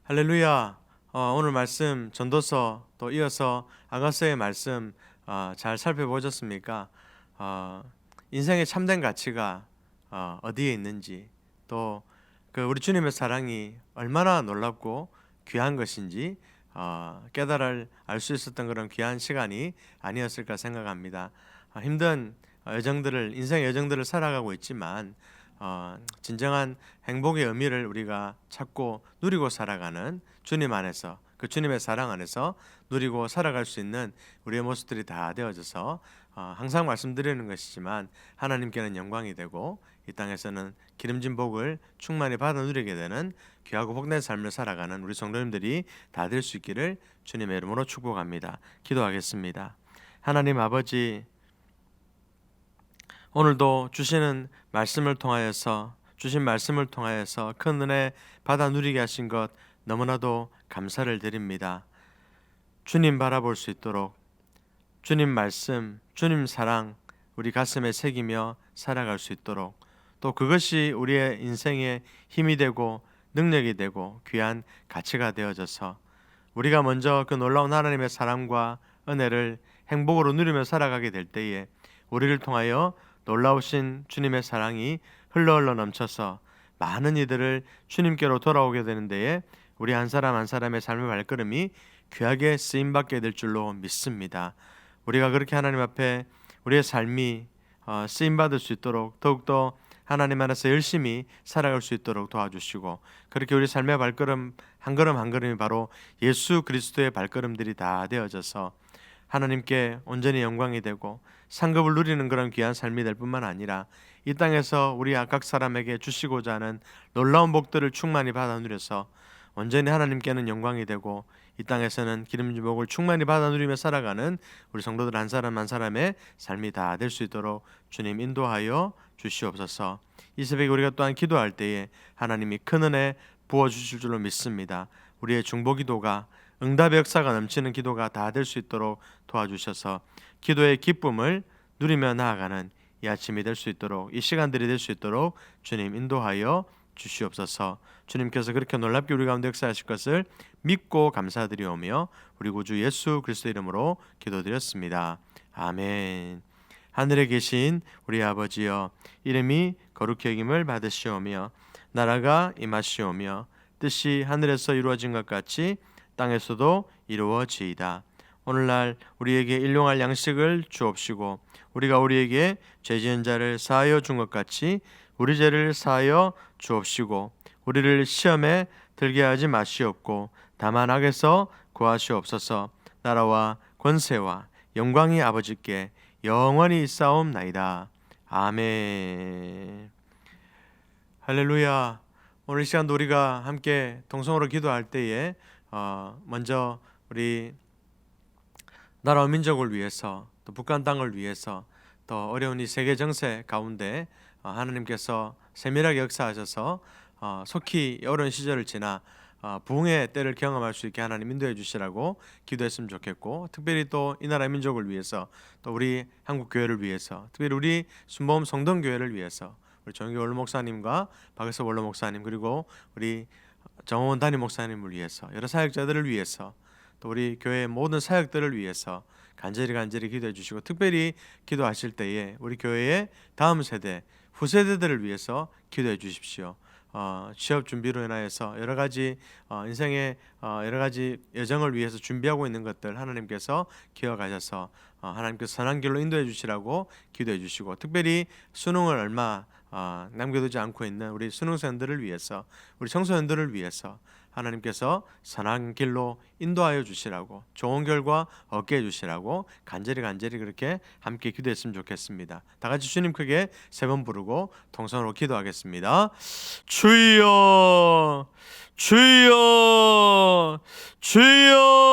할렐루야. 오늘 말씀 전도서 또 이어서 아가서의 말씀 잘 살펴보셨습니까? 인생의 참된 가치가 어디에 있는지 또 그 우리 주님의 사랑이 얼마나 놀랍고 귀한 것인지 깨달을 알 수 있었던 그런 귀한 시간이 아니었을까 생각합니다. 힘든 인생의 여정들을 살아가고 있지만 진정한 행복의 의미를 우리가 찾고 누리고 살아가는 주님 안에서 그 주님의 사랑 안에서 누리고 살아갈 수 있는 우리의 모습들이 다 되어져서 항상 말씀드리는 것이지만 하나님께는 영광이 되고 이 땅에서는 기름진 복을 충만히 받아 누리게 되는 귀하고 복된 삶을 살아가는 우리 성도님들이 다 될 수 있기를 주님의 이름으로 축복합니다. 기도하겠습니다. 하나님 아버지, 오늘도 주신 말씀을 통하여서 큰 은혜 받아 누리게 하신 것 너무나도 감사를 드립니다. 주님 바라볼 수 있도록 주님 말씀, 주님 사랑 우리 가슴에 새기며 살아갈 수 있도록 또 그것이 우리의 인생의 힘이 되고 능력이 되고 귀한 가치가 되어져서 우리가 먼저 그 놀라운 하나님의 사랑과 은혜를 행복으로 누리며 살아가게 될 때에 우리를 통하여 놀라우신 주님의 사랑이 흘러 넘쳐서 많은 이들을 주님께로 돌아오게 되는 데에 우리 한 사람 한 사람의 삶의 발걸음이 귀하게 쓰임받게 될 줄로 믿습니다. 우리가 그렇게 하나님 앞에 우리의 삶이 쓰임받을 수 있도록 더욱더 하나님 안에서 열심히 살아갈 수 있도록 도와주시고 그렇게 우리 삶의 발걸음 한 걸음 한 걸음이 바로 예수 그리스도의 발걸음들이 다 되어져서 하나님께 온전히 영광이 되고 상급을 누리는 그런 귀한 삶이 될 뿐만 아니라 이 땅에서 우리 각 사람에게 주시고자 하는 놀라운 복들을 충만히 받아 누려서 온전히 하나님께는 영광이 되고 이 땅에서는 기름진 복을 충만히 받아 누리며 살아가는 우리 성도들 한 사람 한 사람의 삶이 다 될 수 있도록 주님 인도하여 주시옵소서. 이 새벽에 우리가 또한 기도할 때에 하나님이 큰 은혜 부어주실 줄로 믿습니다. 우리의 중보기도가 응답의 역사가 넘치는 기도가 다 될 수 있도록 도와주셔서 기도의 기쁨을 누리며 나아가는 이 아침이 될 수 있도록 이 시간들이 될 수 있도록 주님 인도하여 주시옵소서. 주님께서 그렇게 놀랍게 우리 가운데 역사하실 것을 믿고 감사드리오며 우리 구주 예수 그리스도 이름으로 기도드렸습니다. 아멘. 하늘에 계신 우리 아버지여, 이름이 거룩히 여김을 받으시오며 나라가 임하시오며 뜻이 하늘에서 이루어진 것 같이 땅에서도 이루어지이다. 오늘날 우리에게 일용할 양식을 주옵시고 우리가 우리에게 죄 지은 자를 사하여 준 것 같이 우리 죄를 사하여 주옵시고 우리를 시험에 들게 하지 마시옵고 다만 악에서 구하시옵소서. 나라와 권세와 영광이 아버지께 영원히 있사옵나이다. 아멘. 할렐루야. 오늘 이 시간도 우리가 함께 동성으로 기도할 때에 먼저 우리 나라와 민족을 위해서, 또 북한 땅을 위해서, 또 어려운 이 세계 정세 가운데 하나님께서 세밀하게 역사하셔서 속히 어려운 시절을 지나 부흥의 때를 경험할 수 있게 하나님 인도해 주시라고 기도했으면 좋겠고, 특별히 또 이 나라 민족을 위해서, 또 우리 한국 교회를 위해서, 특별히 우리 순복음 성동교회를 위해서, 우리 정규 원로 목사님과 박에서 원로 목사님, 그리고 우리 정원 담임 목사님을 위해서, 여러 사역자들을 위해서, 또 우리 교회의 모든 사역들을 위해서 간절히 기도해 주시고, 특별히 기도하실 때에 우리 교회의 다음 세대, 후세대들을 위해서 기도해 주십시오. 취업 준비로 인하여서 여러 가지 인생의 여러 가지 여정을 위해서 준비하고 있는 것들 하나님께서 기억하셔서 하나님께서 선한 길로 인도해 주시라고 기도해 주시고, 특별히 수능을 얼마 남겨두지 않고 있는 우리 수능생들을 위해서, 우리 청소년들을 위해서 하나님께서 선한 길로 인도하여 주시라고, 좋은 결과 얻게 해 주시라고 간절히 그렇게 함께 기도했으면 좋겠습니다. 다 같이 주님 크게 세 번 부르고 동성으로 기도하겠습니다. 주여, 주여, 주여.